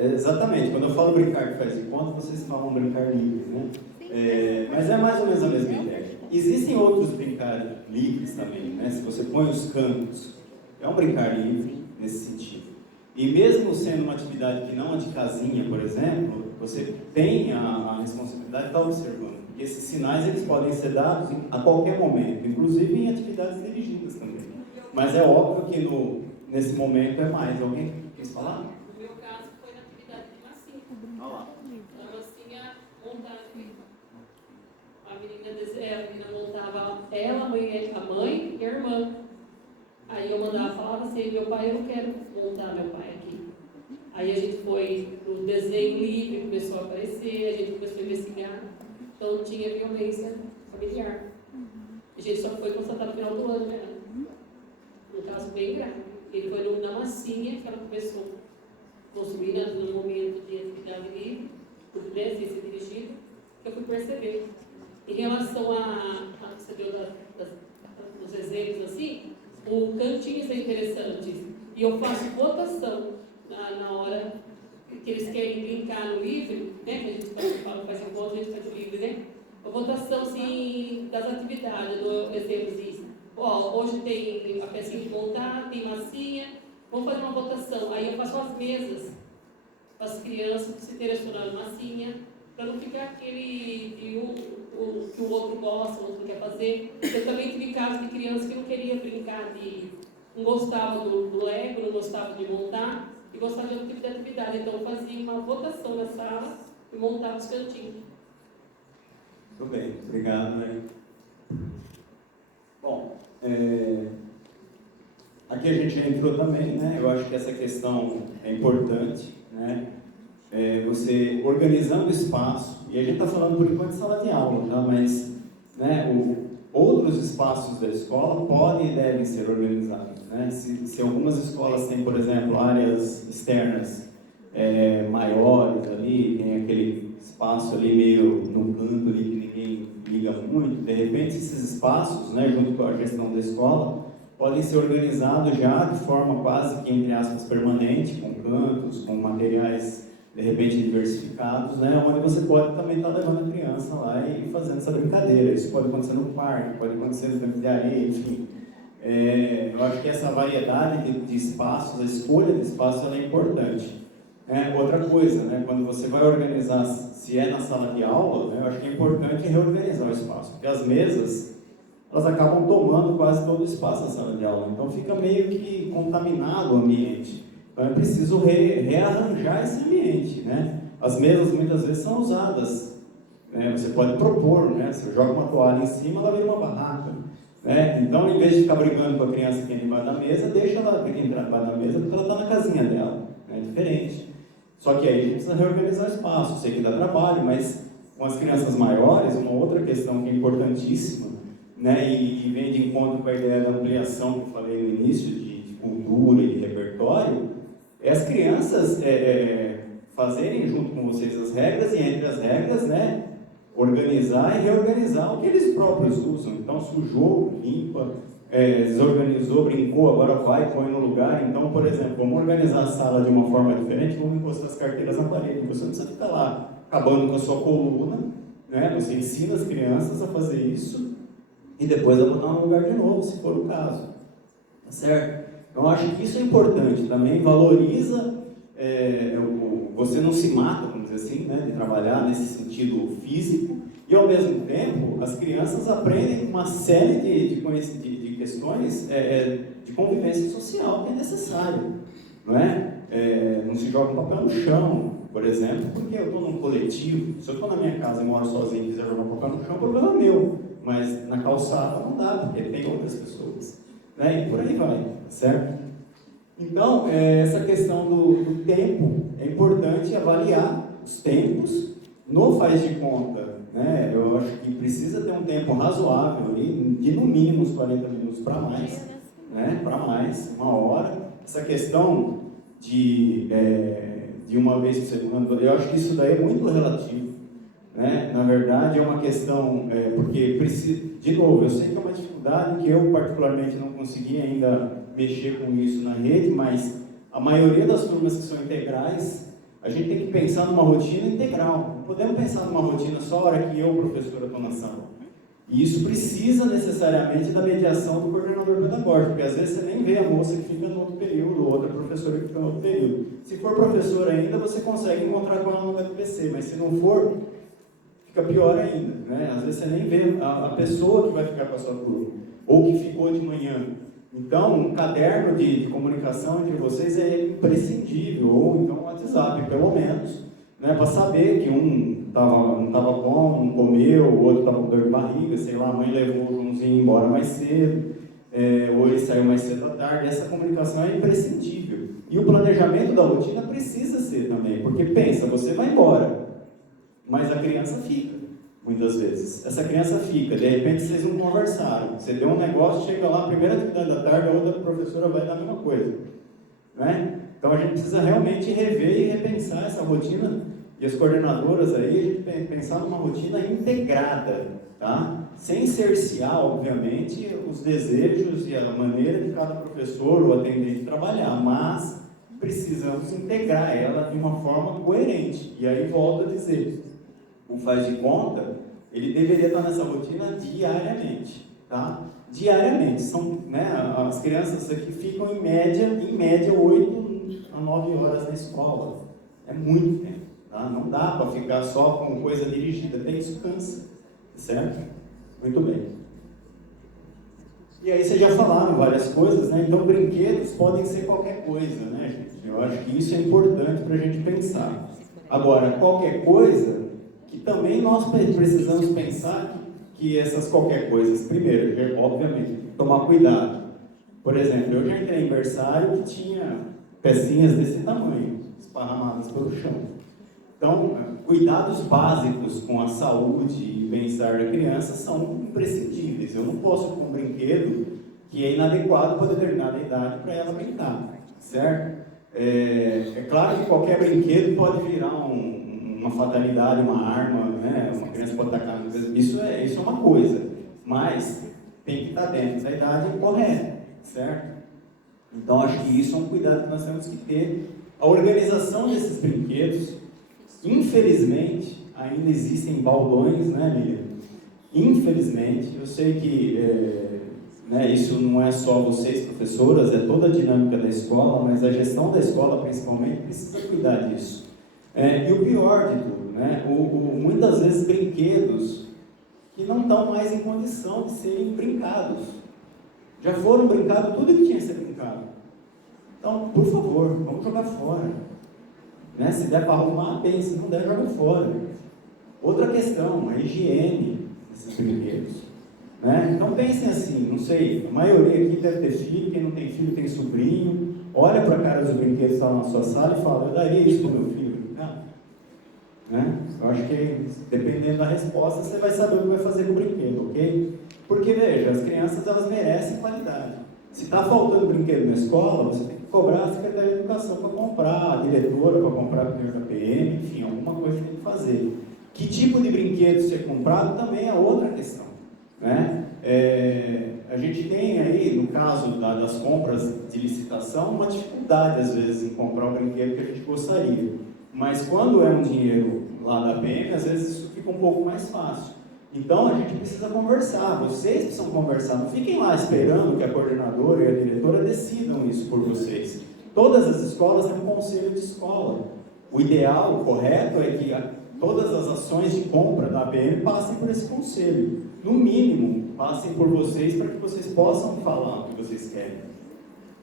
exatamente. Quando eu falo brincar que faz de conta, vocês falam brincar livre, né? Mas é mais ou menos a mesma ideia. Existem outros brincar livres também, né? Se você põe os cantos, é um brincar livre nesse sentido. E mesmo sendo uma atividade que não é de casinha, por exemplo, você tem a responsabilidade de estar observando. Porque esses sinais eles podem ser dados a qualquer momento, inclusive em atividades dirigidas também. Mas é óbvio que nesse momento é mais. Alguém quis falar? No meu caso foi na atividade de massinha. Olha lá. A massinha montada. A menina montava ela, a mãe e a irmã. Aí eu falava assim, meu pai, eu não quero montar meu pai aqui. Aí a gente foi no desenho livre, começou a aparecer, a gente começou a investigar. Então tinha violência familiar. A gente só foi constatar no final do ano, né? Um caso bem grave. Ele foi na massinha que ela começou a construir no momento de atividade livre, sem ser dirigido, que eu fui perceber. Em relação a você deu dos exemplos assim, o cantinhos é interessante. E eu faço votação na hora que eles querem brincar no livro, né? Que a gente faz encontro, a gente faz o livro, né? A votação assim, das atividades, do exemplo disso. Hoje tem a pecinha de montar, tem massinha, vamos fazer uma votação. Aí eu faço as mesas para as crianças que se interessam na massinha, para não ficar aquele que o outro gosta, o outro quer fazer. Eu também tive casos de crianças que não queriam brincar não gostava do Lego, não gostava de montar e gostava de outro tipo de atividade. Então eu fazia uma votação na sala e montava os cantinhos. Muito bem, obrigado. Né? Bom, aqui a gente já entrou também, né? Eu acho que essa questão é importante, né? Você organizando o espaço, e a gente está falando por enquanto de sala de aula, tá? Mas né, outros espaços da escola podem e devem ser organizados, né? Se algumas escolas têm, por exemplo, áreas externas maiores ali, tem aquele espaço ali meio no canto ali que ninguém liga muito, de repente esses espaços, né, junto com a gestão da escola, podem ser organizados já de forma quase que, entre aspas, permanente, com cantos, com materiais de repente diversificados, né, onde você pode também estar levando a criança lá e fazendo essa brincadeira. Isso pode acontecer no parque, pode acontecer no campo de areia, enfim. Eu acho que essa variedade de espaços, a escolha de espaços, ela é importante. Outra coisa, né, quando você vai organizar, se é na sala de aula, né, eu acho que é importante reorganizar o espaço, porque as mesas elas acabam tomando quase todo o espaço da sala de aula. Então fica meio que contaminado o ambiente. Então é preciso rearranjar esse ambiente, né? As mesas muitas vezes são usadas, né? Você pode propor, né? Você joga uma toalha em cima, ela vira uma barraca, né? Então, em vez de ficar brigando com a criança que é embaixo da mesa, deixa ela entrar embaixo da mesa porque ela está na casinha dela, é diferente. Só que aí a gente precisa reorganizar o espaço, sei que dá trabalho, mas com as crianças maiores, uma outra questão que é importantíssima, né? E vem de encontro com a ideia da ampliação que eu falei no início, de cultura e de repertório, é as crianças fazerem junto com vocês as regras e entre as regras, né? Organizar e reorganizar o que eles próprios usam. Então, sujou, limpa, desorganizou, brincou, agora vai, põe no lugar. Então, por exemplo, vamos organizar a sala de uma forma diferente, vamos encostar as carteiras na parede. Você não precisa ficar lá acabando com a sua coluna, né? Você ensina as crianças a fazer isso e depois a botar no lugar de novo, se for o caso. Tá certo? Então, eu acho que isso é importante também, valoriza, você não se mata, vamos dizer assim, né, de trabalhar nesse sentido físico, e ao mesmo tempo as crianças aprendem uma série de questões de convivência social que é necessário, não é? Não se joga um papel no chão, por exemplo, porque eu estou num coletivo. Se eu estou na minha casa e moro sozinho e quiser jogar um papel no chão, o problema é meu, mas na calçada não dá, porque tem outras pessoas, né? E por aí vai, certo? Então, essa questão do tempo, é importante avaliar os tempos no faz de conta, né? Eu acho que precisa ter um tempo razoável ali, de no mínimo uns 40 minutos para mais, né? Para mais, uma hora. Essa questão de uma vez por semana, eu acho que isso daí é muito relativo, né? Na verdade, é uma questão, porque precisa, de novo, eu sei que é uma dificuldade que eu particularmente não consegui ainda mexer com isso na rede, mas a maioria das turmas que são integrais, a gente tem que pensar numa rotina integral. Não podemos pensar numa rotina só a hora que eu, professora, estou na sala. E isso precisa necessariamente da mediação do coordenador pedagógico, porque às vezes você nem vê a moça que fica no outro período, ou outra professora que fica no outro período. Se for professora ainda, você consegue encontrar com ela no WPC, mas se não for, fica pior ainda, né? Às vezes você nem vê a pessoa que vai ficar com a sua turma, ou que ficou de manhã. Então, um caderno de comunicação entre vocês é imprescindível, ou então um WhatsApp, pelo menos, né, para saber que um não estava bom, não comeu, o outro estava com dor de barriga, sei lá, a mãe levou o Joãozinho embora mais cedo, ou ele saiu mais cedo à tarde. Essa comunicação é imprescindível. E o planejamento da rotina precisa ser também, porque pensa, você vai embora, mas a criança fica. Muitas vezes. Essa criança fica, de repente vocês não conversaram. Você deu um negócio, chega lá, a primeira atividade da tarde, a outra professora vai dar a mesma coisa. Né? Então a gente precisa realmente rever e repensar essa rotina. E as coordenadoras aí, a gente pensar numa rotina integrada, tá? Sem cercear, obviamente, os desejos e a maneira de cada professor ou atendente trabalhar, mas precisamos integrar ela de uma forma coerente. E aí volto a dizer, o faz de conta, ele deveria estar nessa rotina diariamente, tá? Diariamente. São, né, as crianças aqui ficam em média 8 a 9 horas na escola. É muito tempo, tá? Não dá para ficar só com coisa dirigida, até isso cansa, certo? Muito bem. E aí vocês já falaram várias coisas, né? Então brinquedos podem ser qualquer coisa, né, gente? Eu acho que isso é importante para a gente pensar. Agora, qualquer coisa que também nós precisamos pensar que essas qualquer coisas, primeiro, obviamente, tomar cuidado. Por exemplo, eu já entrei em berçário que tinha pecinhas desse tamanho, esparramadas pelo chão. Então, cuidados básicos com a saúde e bem-estar da criança são imprescindíveis. Eu não posso com um brinquedo que é inadequado para determinada idade para ela brincar, certo? É claro que qualquer brinquedo pode virar uma fatalidade, uma arma, né? Uma criança pode atacar. Isso é uma coisa, mas tem que estar dentro da idade correta, certo? Então, acho que isso é um cuidado que nós temos que ter. A organização desses brinquedos, infelizmente, ainda existem baldões, né, Miriam? Infelizmente, eu sei que isso não é só vocês, professoras, é toda a dinâmica da escola, mas a gestão da escola, principalmente, precisa cuidar disso. E o pior de tudo, né? Muitas vezes brinquedos que não estão mais em condição de serem brincados. Já foram brincados tudo que tinha que ser brincado. Então, por favor, vamos jogar fora. Né? Se der para arrumar, bem, se não der, joga fora. Outra questão, a higiene desses brinquedos. Né? Então pensem assim, não sei, a maioria aqui deve ter filho, quem não tem filho tem sobrinho, olha para a cara dos brinquedos que estão na sua sala e fala, eu daria isso para o meu filho brincar? Né? Eu acho que dependendo da resposta, você vai saber o que vai fazer com o brinquedo, ok? Porque veja, as crianças elas merecem qualidade. Se está faltando brinquedo na escola, você tem que cobrar a Secretaria de Educação para comprar, a diretora para comprar o dinheiro da PM, enfim, alguma coisa tem que fazer. Que tipo de brinquedo ser comprado também é outra questão. Né? A gente tem aí, no caso das compras de licitação, uma dificuldade às vezes em comprar o brinquedo que a gente gostaria. Mas quando é um dinheiro lá da PM, às vezes isso fica um pouco mais fácil. Então a gente precisa conversar, vocês precisam conversar, não fiquem lá esperando que a coordenadora e a diretora decidam isso por vocês. Todas as escolas têm um conselho de escola. O ideal, o correto é que todas as ações de compra da APM passem por esse conselho. No mínimo, passem por vocês para que vocês possam falar o que vocês querem.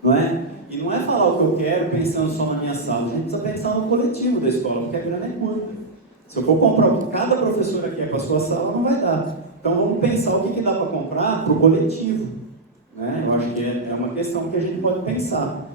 Não é? E não é falar o que eu quero pensando só na minha sala. A gente precisa pensar no coletivo da escola, porque a grana é curta. Se eu for comprar o que cada professora quer para a sua sala, não vai dar. Então vamos pensar o que dá para comprar para o coletivo. Né? Eu acho que é uma questão que a gente pode pensar.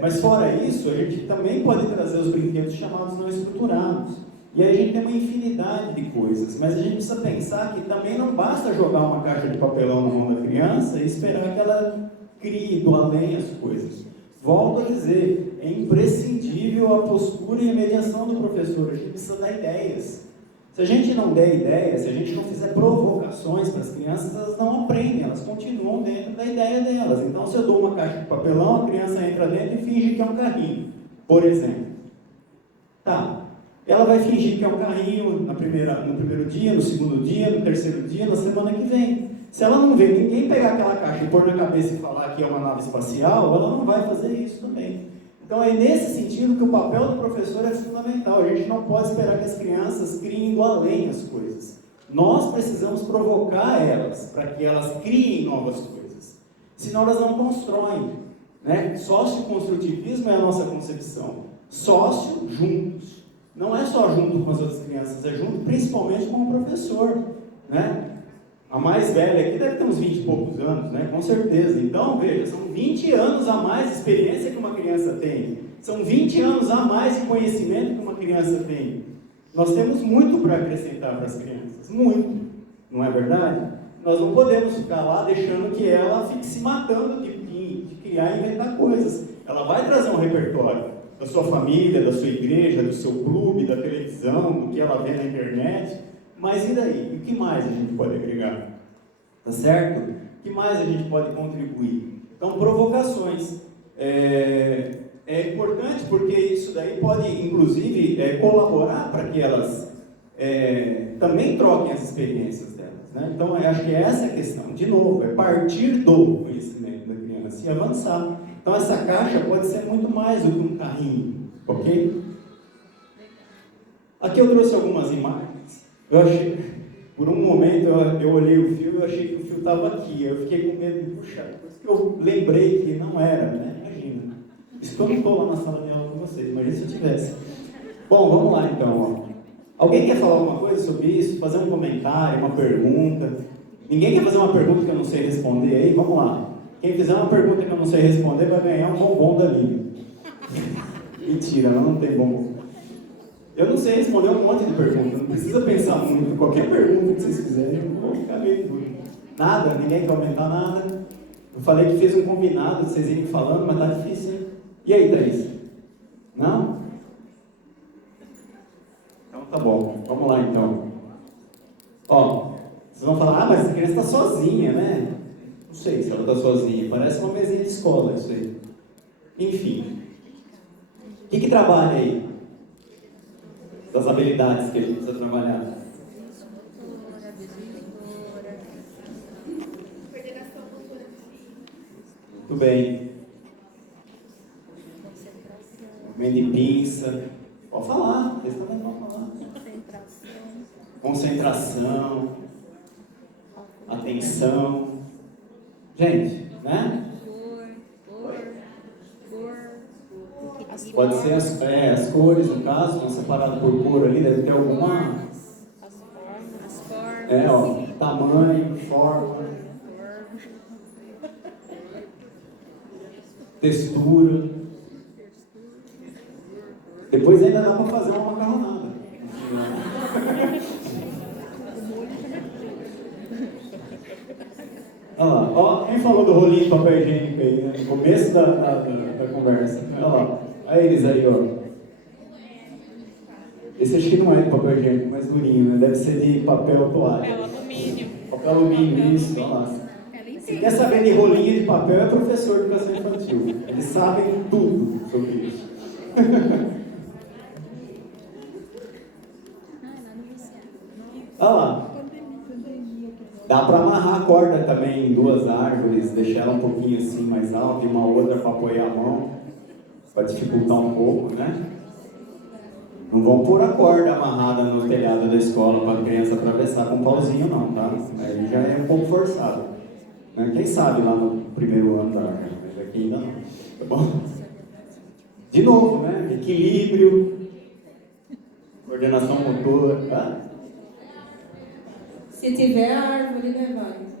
Mas fora isso, a gente também pode trazer os brinquedos chamados não estruturados. E aí a gente tem uma infinidade de coisas, mas a gente precisa pensar que também não basta jogar uma caixa de papelão na mão da criança e esperar que ela crie do além as coisas. Volto a dizer, é imprescindível a postura e a mediação do professor, a gente precisa dar ideias. Se a gente não der ideias, se a gente não fizer provocações para as crianças, elas não aprendem, elas continuam dentro da ideia delas. Então, se eu dou uma caixa de papelão, a criança entra dentro e finge que é um carrinho, por exemplo. Tá. Ela vai fingir que é um carrinho no primeiro dia, no segundo dia, no terceiro dia, na semana que vem. Se ela não vê ninguém pegar aquela caixa e pôr na cabeça e falar que é uma nave espacial, ela não vai fazer isso também. Então é nesse sentido que o papel do professor é fundamental. A gente não pode esperar que as crianças criem do além as coisas. Nós precisamos provocar elas para que elas criem novas coisas. Senão elas não constroem. Né? Sócio-construtivismo é a nossa concepção. Sócio, juntos. Não é só junto com as outras crianças, é junto principalmente com o professor, né? A mais velha aqui deve ter uns 20 e poucos anos, né? Com certeza. Então, veja, são 20 anos a mais de experiência que uma criança tem. São 20 anos a mais de conhecimento que uma criança tem. Nós temos muito para acrescentar para as crianças, muito. Não é verdade? Nós não podemos ficar lá deixando que ela fique se matando de criar e inventar coisas. Ela vai trazer um repertório da sua família, da sua igreja, do seu clube, da televisão, do que ela vê na internet, mas e daí? E o que mais a gente pode agregar? Tá certo? O que mais a gente pode contribuir? Então, provocações. É importante porque isso daí pode, inclusive, colaborar para que elas também troquem as experiências delas. Né? Então, eu acho que essa é a questão. De novo, é partir do conhecimento da criança e avançar. Então essa caixa pode ser muito mais do que um carrinho, ok? Aqui eu trouxe algumas imagens. Eu achei, por um momento eu olhei o fio e eu achei que o fio estava aqui. Eu fiquei com medo de puxar. Depois que eu lembrei que não era, né? Imagina. Isso que eu não estou lá na sala de aula com vocês, imagina se eu tivesse. Bom, vamos lá então. Ó. Alguém quer falar alguma coisa sobre isso? Fazer um comentário, uma pergunta? Ninguém quer fazer uma pergunta que eu não sei responder aí? Vamos lá. Quem fizer uma pergunta que eu não sei responder vai ganhar um bombom da Lívia. Mentira, ela não tem bombom. Eu não sei responder um monte de perguntas, não precisa pensar muito. Qualquer pergunta que vocês fizerem, eu vou ficar meio duro. Nada, ninguém quer aumentar nada. Eu falei que fez um combinado de vocês irem falando, mas tá difícil, hein? E aí, Thaís? Não? Então tá bom, vamos lá então. Ó, vocês vão falar, mas essa criança está sozinha, né? Não sei se ela está sozinha, parece uma mesinha de escola isso aí. Enfim. O que trabalha aí? Das habilidades que a gente precisa trabalhar. Muito bem. Movimento de pinça. Pode falar, vocês também vão falar. Concentração. tensão. Gente, né? Pode ser as cores, no caso, estão separadas por cor ali, deve ter alguma. As formas. Tamanho, forma, textura. Depois ainda dá para fazer uma macarronada. Olha lá, ó, quem falou do rolinho de papel higiênico aí, né? No começo da conversa. Olha lá, olha eles aí, ó. Esse acho que não é de papel higiênico, mas durinho, né? Deve ser de papel toalha. Papel alumínio. Papel alumínio, isso, olha lá. Se quer saber de rolinho de papel, é professor de educação infantil. Eles sabem tudo sobre isso. Olha lá. Dá para amarrar a corda também em 2 árvores, deixar ela um pouquinho assim mais alta e uma outra para apoiar a mão, para dificultar um pouco, né? Não vão pôr a corda amarrada no telhado da escola para a criança atravessar com um pauzinho, não, tá? Aí já é um pouco forçado. Né? Quem sabe lá no primeiro ano da árvore, mas aqui ainda não. Tá bom? De novo, né? Equilíbrio, coordenação motora, tá? Se tiver árvore, né,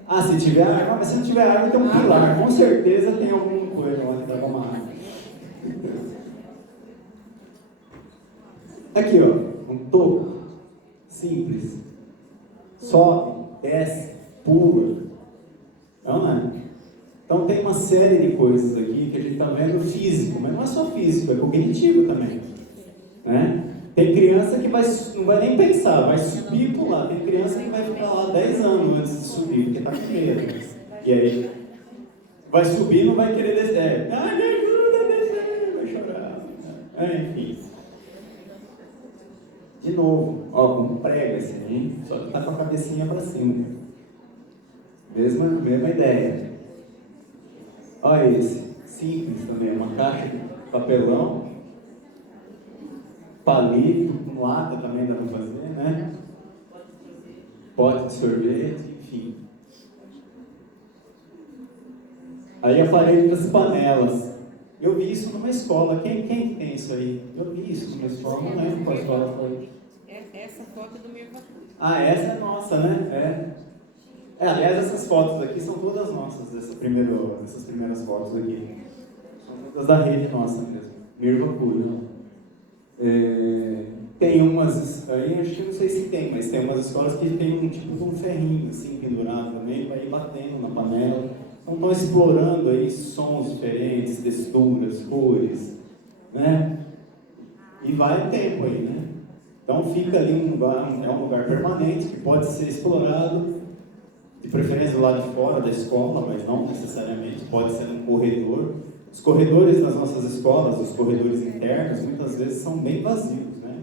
vai? Se tiver árvore, mas se não tiver árvore, tem um pilar. Com certeza tem alguma coisa lá que dá para amarrar. Aqui, ó, um toco simples. Sobe, desce, pula. Não é? Então tem uma série de coisas aqui que a gente está vendo físico, mas não é só físico, é cognitivo também. Né? Tem criança que não vai nem pensar, vai subir e pular. Tem criança que vai ficar lá 10 anos antes de subir, porque está com medo. E aí, vai subir e não vai querer descer. Ai, me ajuda a descer, vai chorar. Enfim. De novo, ó, um prego assim, hein? Só que tá com a cabecinha para cima. Mesma ideia. Olha esse, simples também, uma caixa de papelão, palito, com lata também dá para fazer, né? Pote de sorvete, enfim. Aí aparelho das panelas. Eu vi isso numa escola. Quem tem isso aí? Eu vi isso numa escola, não lembro qual escola foi. Essa foto é do meu avô. Essa é nossa, né? Aliás, essas fotos aqui são todas nossas, essas primeiras fotos aqui. São todas da rede nossa mesmo. Mirva Pura. Tem umas, aí acho que não sei se tem, mas tem umas escolas que tem um tipo de um ferrinho assim pendurado também, para ir batendo na panela. Então estão explorando aí sons diferentes, texturas, cores, né? E vai tempo aí, né? Então fica ali um lugar permanente que pode ser explorado, de preferência do lado de fora da escola, mas não necessariamente, pode ser um corredor. Os corredores nas nossas escolas, os corredores internos, muitas vezes são bem vazios, né?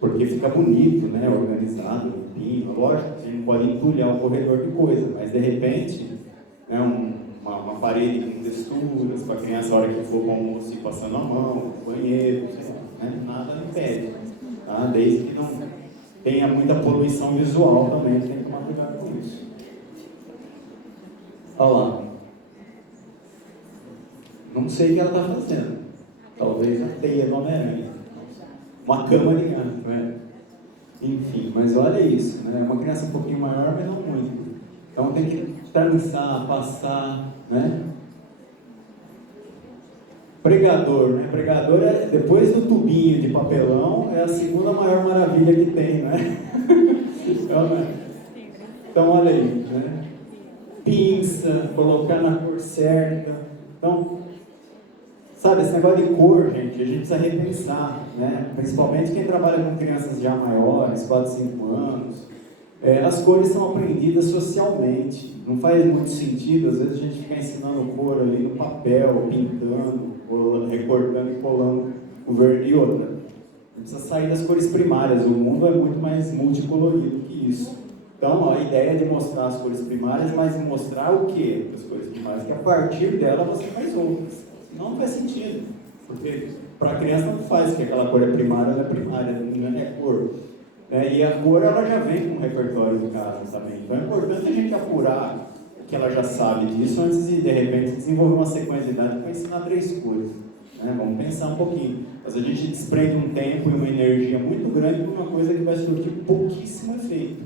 Porque fica bonito, né? Organizado, limpinho. Lógico, a gente não pode entulhar o corredor de coisa, mas de repente, né, uma parede com texturas, para a criança, a hora que for para o almoço, ir passando a mão, banheiro, sei lá, né? Nada impede, tá? Desde que não tenha muita poluição visual também, tem que tomar cuidado com isso. Olha lá. Não sei o que ela está fazendo. Talvez a teia do Homem-Aranha. Uma cama de gato, né? Enfim, mas olha isso, né? Uma criança um pouquinho maior, mas não muito. Então tem que trançar, passar, né? Pregador, né? Pregador é, depois do tubinho de papelão, é a segunda maior maravilha que tem, né? Então olha aí, né? Pinça, colocar na cor certa. Então, sabe, esse negócio de cor, gente, a gente precisa repensar, né? Principalmente quem trabalha com crianças já maiores, 4, 5 anos. As cores são aprendidas socialmente. Não faz muito sentido, às vezes, a gente ficar ensinando cor ali no papel, pintando, recortando e colando o verde e outra. A gente precisa sair das cores primárias. O mundo é muito mais multicolorido que isso. Então, a ideia é de mostrar as cores primárias, mas mostrar o quê? As cores primárias, que a partir dela você faz outras. Senão não faz sentido. Porque para a criança não faz que aquela cor é primária, ela é primária, não é cor. né? E a cor ela já vem com o repertório de casa também. Então é importante a gente apurar que ela já sabe disso antes de repente desenvolver uma sequência de idade para ensinar 3 cores. Né? Vamos pensar um pouquinho. Mas a gente desprende um tempo e uma energia muito grande para uma coisa que vai surtir pouquíssimo efeito.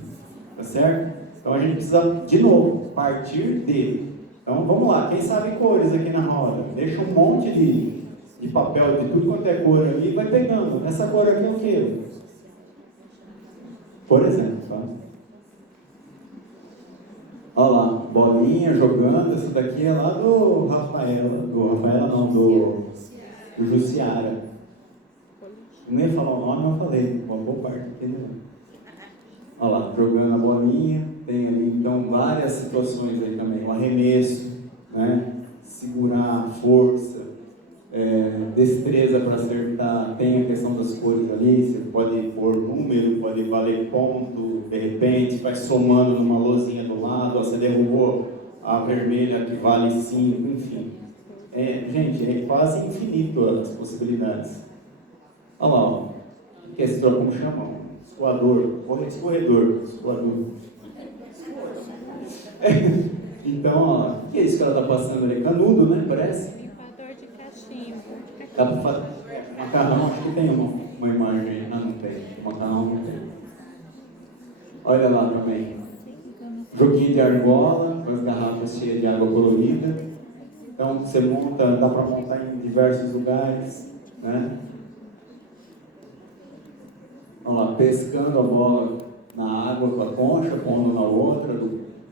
Tá certo? Então a gente precisa, de novo, partir de. Então vamos lá, quem sabe cores aqui na roda? Deixa um monte de papel de tudo quanto é cor ali e vai pegando. Essa cor aqui é o quê? Por exemplo, tá? Olha lá, bolinha jogando, essa daqui é lá do Rafael não, do Jussiara. Eu não ia falar o nome, mas falei, uma boa parte aqui, né? Olha lá, jogando a bolinha, tem ali então várias situações aí também, o arremesso, né? Segurar, força, destreza para acertar, tem a questão das cores ali, você pode pôr número, pode valer ponto, de repente vai somando numa luzinha do lado, você derrubou a vermelha que vale 5, enfim. Gente, é quase infinito as possibilidades. Olha lá, ó. Questão, como chamam? Escorredor. Então, ó, o que é isso que ela está passando ali? Canudo, né? Parece? Limpador de cachimbo. Dá para fazer. Macarrão, acho que tem uma imagem aí. Ah, não tem. Macarrão não tem. Olha lá também. Joguinho de argola, com as garrafas cheias de água colorida. Então, você monta, dá para montar em diversos lugares, né? Vamos lá, pescando a bola na água com a concha, pondo na outra,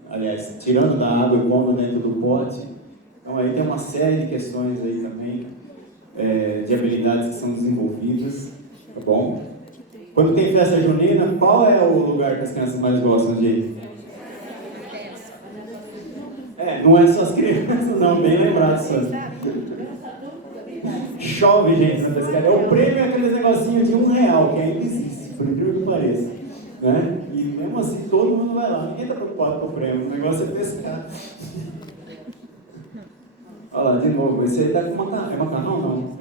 aliás, tirando da água e pondo dentro do pote. Então aí tem uma série de questões aí também, de habilidades que são desenvolvidas, tá bom? Quando tem festa junina, qual é o lugar que as crianças mais gostam de ir? Não é só as crianças, não, bem lembrado só. Chove, gente, na pescaria. O prêmio é aqueles negocinhos de R$1, que ainda existe, por incrível que pareça. Né? E mesmo assim, todo mundo vai lá. Ninguém está preocupado com o prêmio, o negócio é pescar. Olha lá, de novo, esse aí está com macarrão. É macarrão? Não.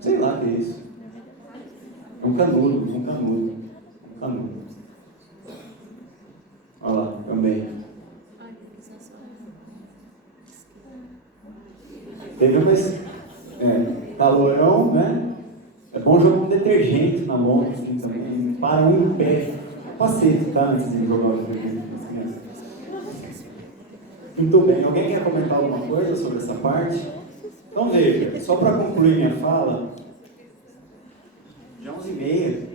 Sei lá o que é isso. É um canudo. Olha lá, também. Teve mais calorão, né? É bom jogar um detergente na mão, assim, também. Para um em pé. Passeio, tá? Antes de jogar o detergente nas crianças. Muito bem. Alguém quer comentar alguma coisa sobre essa parte? Então veja, só para concluir minha fala, já 11h30.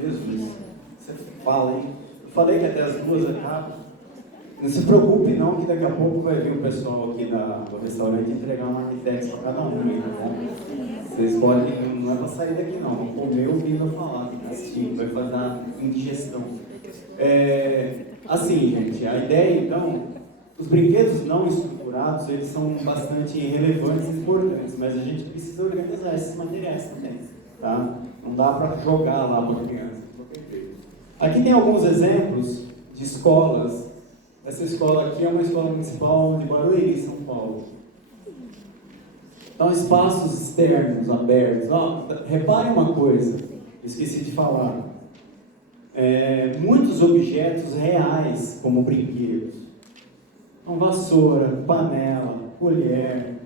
Jesus, você fala, hein? Eu falei que até as 2 acaba. Não se preocupe não, que daqui a pouco vai vir o pessoal aqui do restaurante entregar uma Marmitex para cada um, tá bom? Vocês podem, não é para sair daqui não, vão comer ouvindo eu falar, assistindo, vai fazer a indigestão. Assim, gente, a ideia então, os brinquedos não estruturados, eles são bastante relevantes e importantes, mas a gente precisa organizar esses materiais também, tá? Não dá para jogar lá para a criança. Aqui tem alguns exemplos de escolas. Essa escola aqui é uma escola municipal de Barueri, São Paulo. Então, espaços externos, abertos. Reparem uma coisa, esqueci de falar. Muitos objetos reais, como brinquedos. Então, vassoura, panela, colher.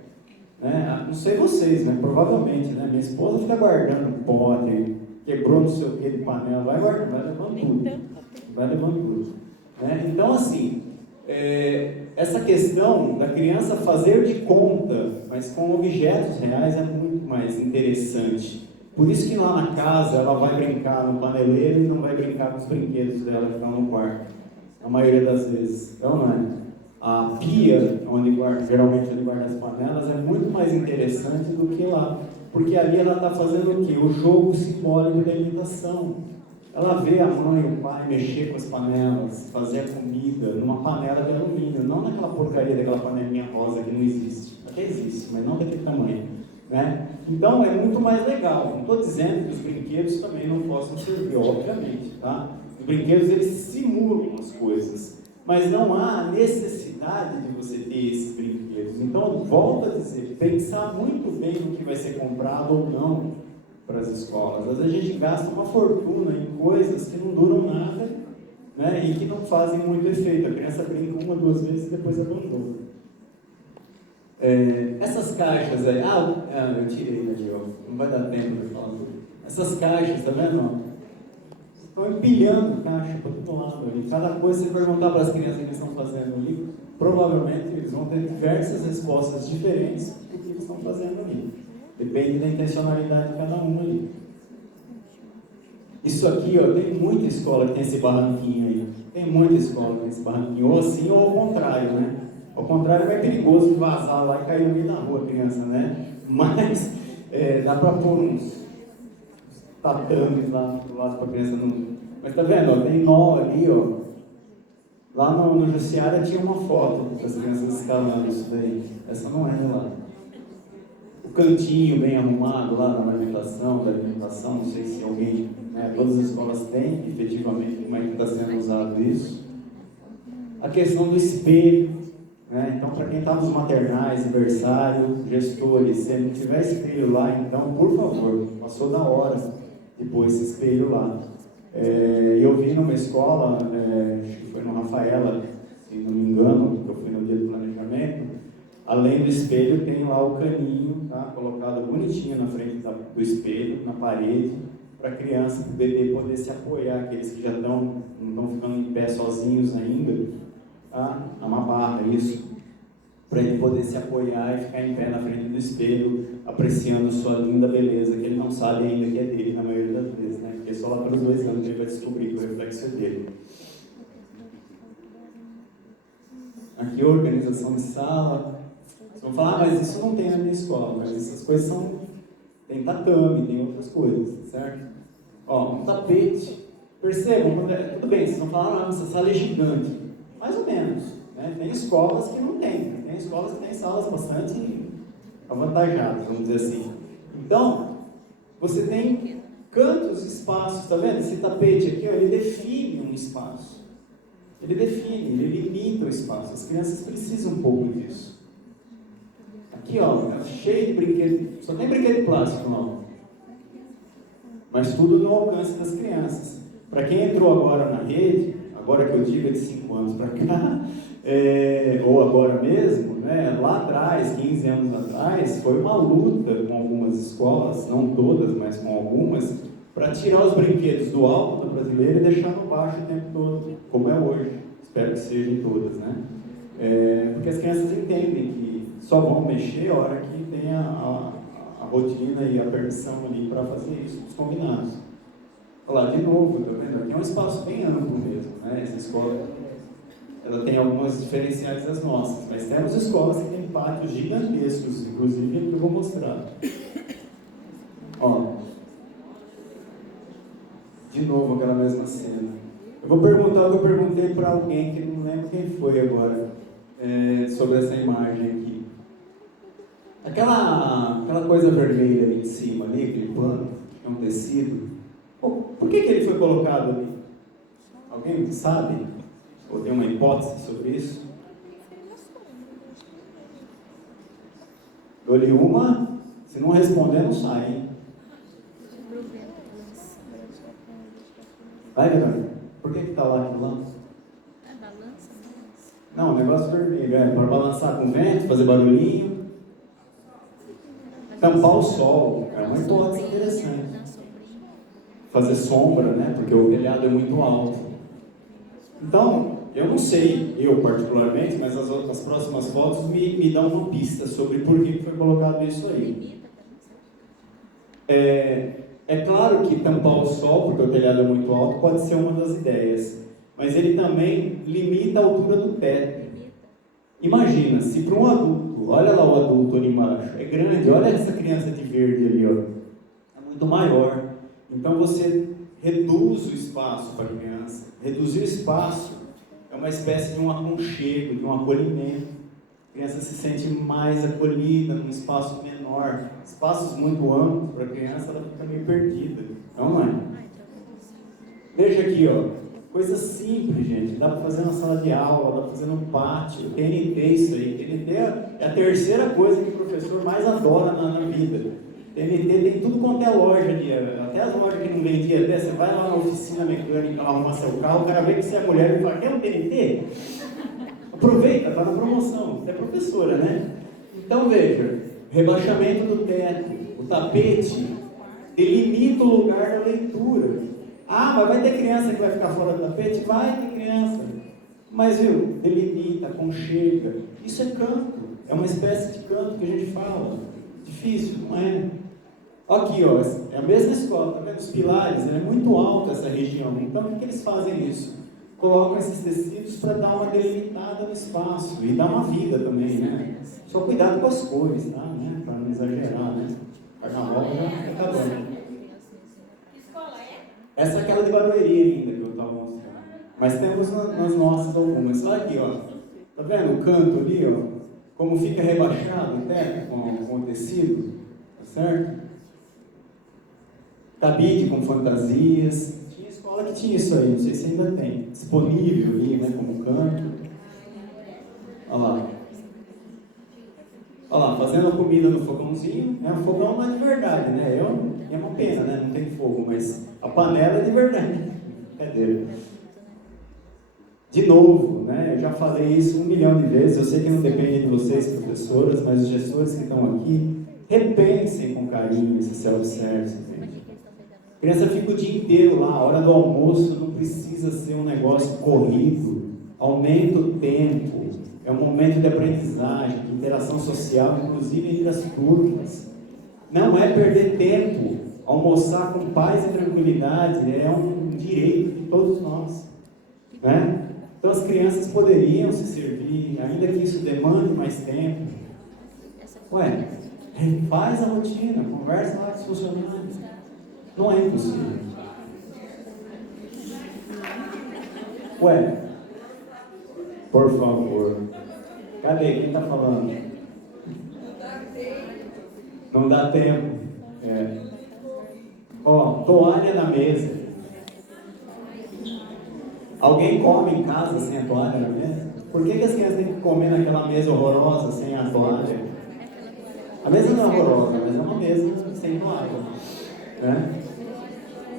Né? Não sei vocês, né? Provavelmente, né? Minha esposa fica guardando pote, quebrou não sei o que de panela, vai guardando, vai levando tudo. Né? Então, assim, essa questão da criança fazer de conta, mas com objetos reais, é muito mais interessante. Por isso que lá na casa ela vai brincar no paneleiro e não vai brincar com os brinquedos dela que estão no quarto. A maioria das vezes. Então, não é? A pia, geralmente onde guarda as panelas, é muito mais interessante do que lá. Porque ali ela está fazendo o quê? O jogo simbólico da imitação. Ela vê a mãe e o pai mexer com as panelas, fazer a comida numa panela de alumínio, não naquela porcaria daquela panelinha rosa que não existe. Até existe, mas não daquele tamanho. Né? Então é muito mais legal. Não estou dizendo que os brinquedos também não possam servir, obviamente. Tá? Os brinquedos eles simulam as coisas, mas não há necessidade de você ter esses brinquedos. Então, volto a dizer, pensar muito bem no que vai ser comprado ou não. para as escolas. Às vezes a gente gasta uma fortuna em coisas que não duram nada, né, e que não fazem muito efeito. A criança brinca uma, duas vezes e depois abandona. Essas caixas aí, eu tirei ali, ó, não vai dar tempo de falar tudo. Essas caixas, tá vendo? Ó? Estão empilhando caixa para todo lado ali. Cada coisa, se perguntar para as crianças o que eles estão fazendo ali, provavelmente eles vão ter diversas respostas diferentes do que eles estão fazendo ali. Depende da intencionalidade de cada um ali. Isso aqui, ó, tem muita escola que tem esse barranquinho aí. Tem muita escola que tem esse barranquinho. Ou assim, ou ao contrário, né? Ao contrário, é perigoso vazar lá e cair no meio da rua a criança, né? Mas dá para pôr uns tatames lá do lado para a criança não... Mas tá vendo, ó, tem nó ali, ó. Lá no Jussiara tinha uma foto das crianças escalando isso daí. Essa não é lá. O cantinho bem arrumado lá na alimentação, não sei se alguém, né, todas as escolas têm, efetivamente, como é que está sendo usado isso. A questão do espelho, né? Então, para quem está nos maternais, berçário, gestores, se não tiver espelho lá, então, por favor, passou da hora de pôr esse espelho lá. Eu vi numa escola, acho que foi no Rafaela, se não me engano, que eu fui no dia do planejamento, além do espelho tem lá o caninho, tá, colocado bonitinho na frente do espelho, na parede, para a criança, para o bebê poder se apoiar, aqueles que já não estão ficando em pé sozinhos ainda, tá? É uma barra isso, para ele poder se apoiar e ficar em pé na frente do espelho, apreciando sua linda beleza, que ele não sabe ainda que é dele na maioria das vezes, né? Porque só lá pelos 2 anos ele vai descobrir que o reflexo é dele. Aqui a organização de sala. Vocês vão falar, mas isso não tem na minha escola, mas essas coisas são... Tem tatame, tem outras coisas, certo? Ó, um tapete. Percebam, tudo bem, vocês vão falar, essa sala é gigante. Mais ou menos, né? Tem escolas que não tem. Tem escolas que têm salas bastante avantajadas, vamos dizer assim. Então, você tem cantos, espaços, tá vendo? Esse tapete aqui, ó, ele define um espaço. Ele define, ele limita o espaço. As crianças precisam um pouco disso. Aqui, ó, é cheio de brinquedo, só tem brinquedo plástico, não. Mas tudo no alcance das crianças. Para quem entrou agora na rede, agora que eu digo é de 5 anos para cá, ou agora mesmo, né, lá atrás, 15 anos atrás, foi uma luta com algumas escolas, não todas, mas com algumas, para tirar os brinquedos do alto da prateleira e deixar no baixo o tempo todo, como é hoje. Espero que sejam todas, né? Porque as crianças entendem que só vão mexer a hora que tem a rotina e a permissão ali para fazer isso, os combinados. Olha lá, de novo, tá vendo? Aqui é um espaço bem amplo mesmo, né? Essa escola, ela tem algumas diferenciais das nossas, mas temos escolas que têm pátios gigantescos, inclusive que eu vou mostrar. Ó, de novo aquela mesma cena. Eu vou perguntar o que eu perguntei para alguém que não lembro quem foi agora, sobre essa imagem aqui. Aquela coisa vermelha ali em cima, ali, aquele pano, é um tecido. Por que ele foi colocado ali? Alguém sabe? Ou tem uma hipótese sobre isso? Eu li uma, se não responder, não sai, hein? Vai, Verônica. Por que está lá aquilo lá? Balança? Não, o negócio vermelho, para balançar com o vento, fazer barulhinho. Tampar o sol, é uma hipótese interessante. Fazer sombra, né? Porque o telhado é muito alto. Então, eu não sei, eu particularmente, mas as próximas fotos me dão uma pista sobre por que foi colocado isso aí. É claro que tampar o sol, porque o telhado é muito alto, pode ser uma das ideias. Mas ele também limita a altura do teto. Imagina, se para um adulto, olha lá o adulto ali embaixo, é grande, olha essa criança de verde ali, ó, é muito maior. Então você reduz o espaço para a criança. Reduzir o espaço é uma espécie de um aconchego, de um acolhimento. A criança se sente mais acolhida num espaço menor. Espaços muito amplos para a criança, ela fica meio perdida. Então, não é? Veja aqui, ó. Coisa simples, gente. Dá para fazer na sala de aula, dá para fazer no pátio. TNT, isso aí. TNT é a terceira coisa que o professor mais adora na vida. TNT tem tudo quanto é loja ali, até as lojas que não vendiam, até você vai lá na oficina mecânica arrumar seu carro, o cara vê que você é mulher e fala, quer um TNT? Aproveita, tá na promoção, você é professora, né? Então veja, rebaixamento do teto, o tapete, delimita o lugar da leitura. Ah, mas vai ter criança que vai ficar fora do tapete? Vai ter criança. Mas viu, delimita, aconchega. Isso é canto, é uma espécie de canto que a gente fala. Difícil, não é? Aqui, ó, é a mesma escola, tá vendo? Os pilares, é muito alto essa região. Então, o que eles fazem isso? Colocam esses tecidos para dar uma delimitada no espaço e dar uma vida também, né? Só cuidado com as cores, tá? Né? Para não exagerar, né? Carnaval já tá acabando. Que escola é? Essa é aquela de Barueri ainda que eu estava mostrando. Mas temos nas nossas algumas. Olha aqui, ó. Tá vendo o canto ali, ó? Como fica rebaixado o teto com o tecido, tá certo? Cabide com fantasias. Tinha escola que tinha isso aí, não sei se ainda tem. Disponível ali, né, como canto. Olha lá. Olha lá, fazendo a comida no fogãozinho. É um fogão não é de verdade, né? É uma pena, né? Não tem fogo, mas a panela é de verdade. Cadê? De novo, né? Eu já falei isso 1 milhão de vezes. Eu sei que não depende de vocês, professoras, mas os gestores que estão aqui, repensem com carinho esse self-service. A criança fica o dia inteiro lá, a hora do almoço não precisa ser um negócio corrido. Aumenta o tempo. É um momento de aprendizagem, de interação social, inclusive entre as turmas. Não é perder tempo. Almoçar com paz e tranquilidade é um direito de todos nós. Né? Então as crianças poderiam se servir, ainda que isso demande mais tempo. Ué, faz a rotina, conversa lá com os funcionários. Não é impossível. Ué, por favor. Cadê? Quem está falando? Não dá tempo. É. Ó, toalha na mesa. Alguém come em casa sem a toalha na mesa? Por que as crianças têm que comer naquela mesa horrorosa sem a toalha? A mesa não é horrorosa, mas é uma mesa sem toalha. Né?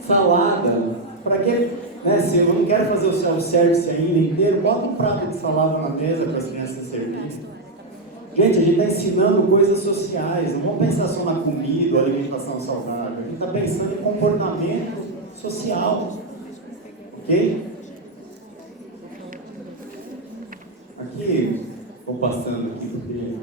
Salada. Para que, né, se eu não quero fazer o self-service ainda inteiro, bota um prato de salada na mesa para as crianças servirem. Gente, a gente está ensinando coisas sociais, não vamos pensar só na comida ou alimentação saudável. A gente está pensando em comportamento social. Ok? Aqui, vou passando aqui porque...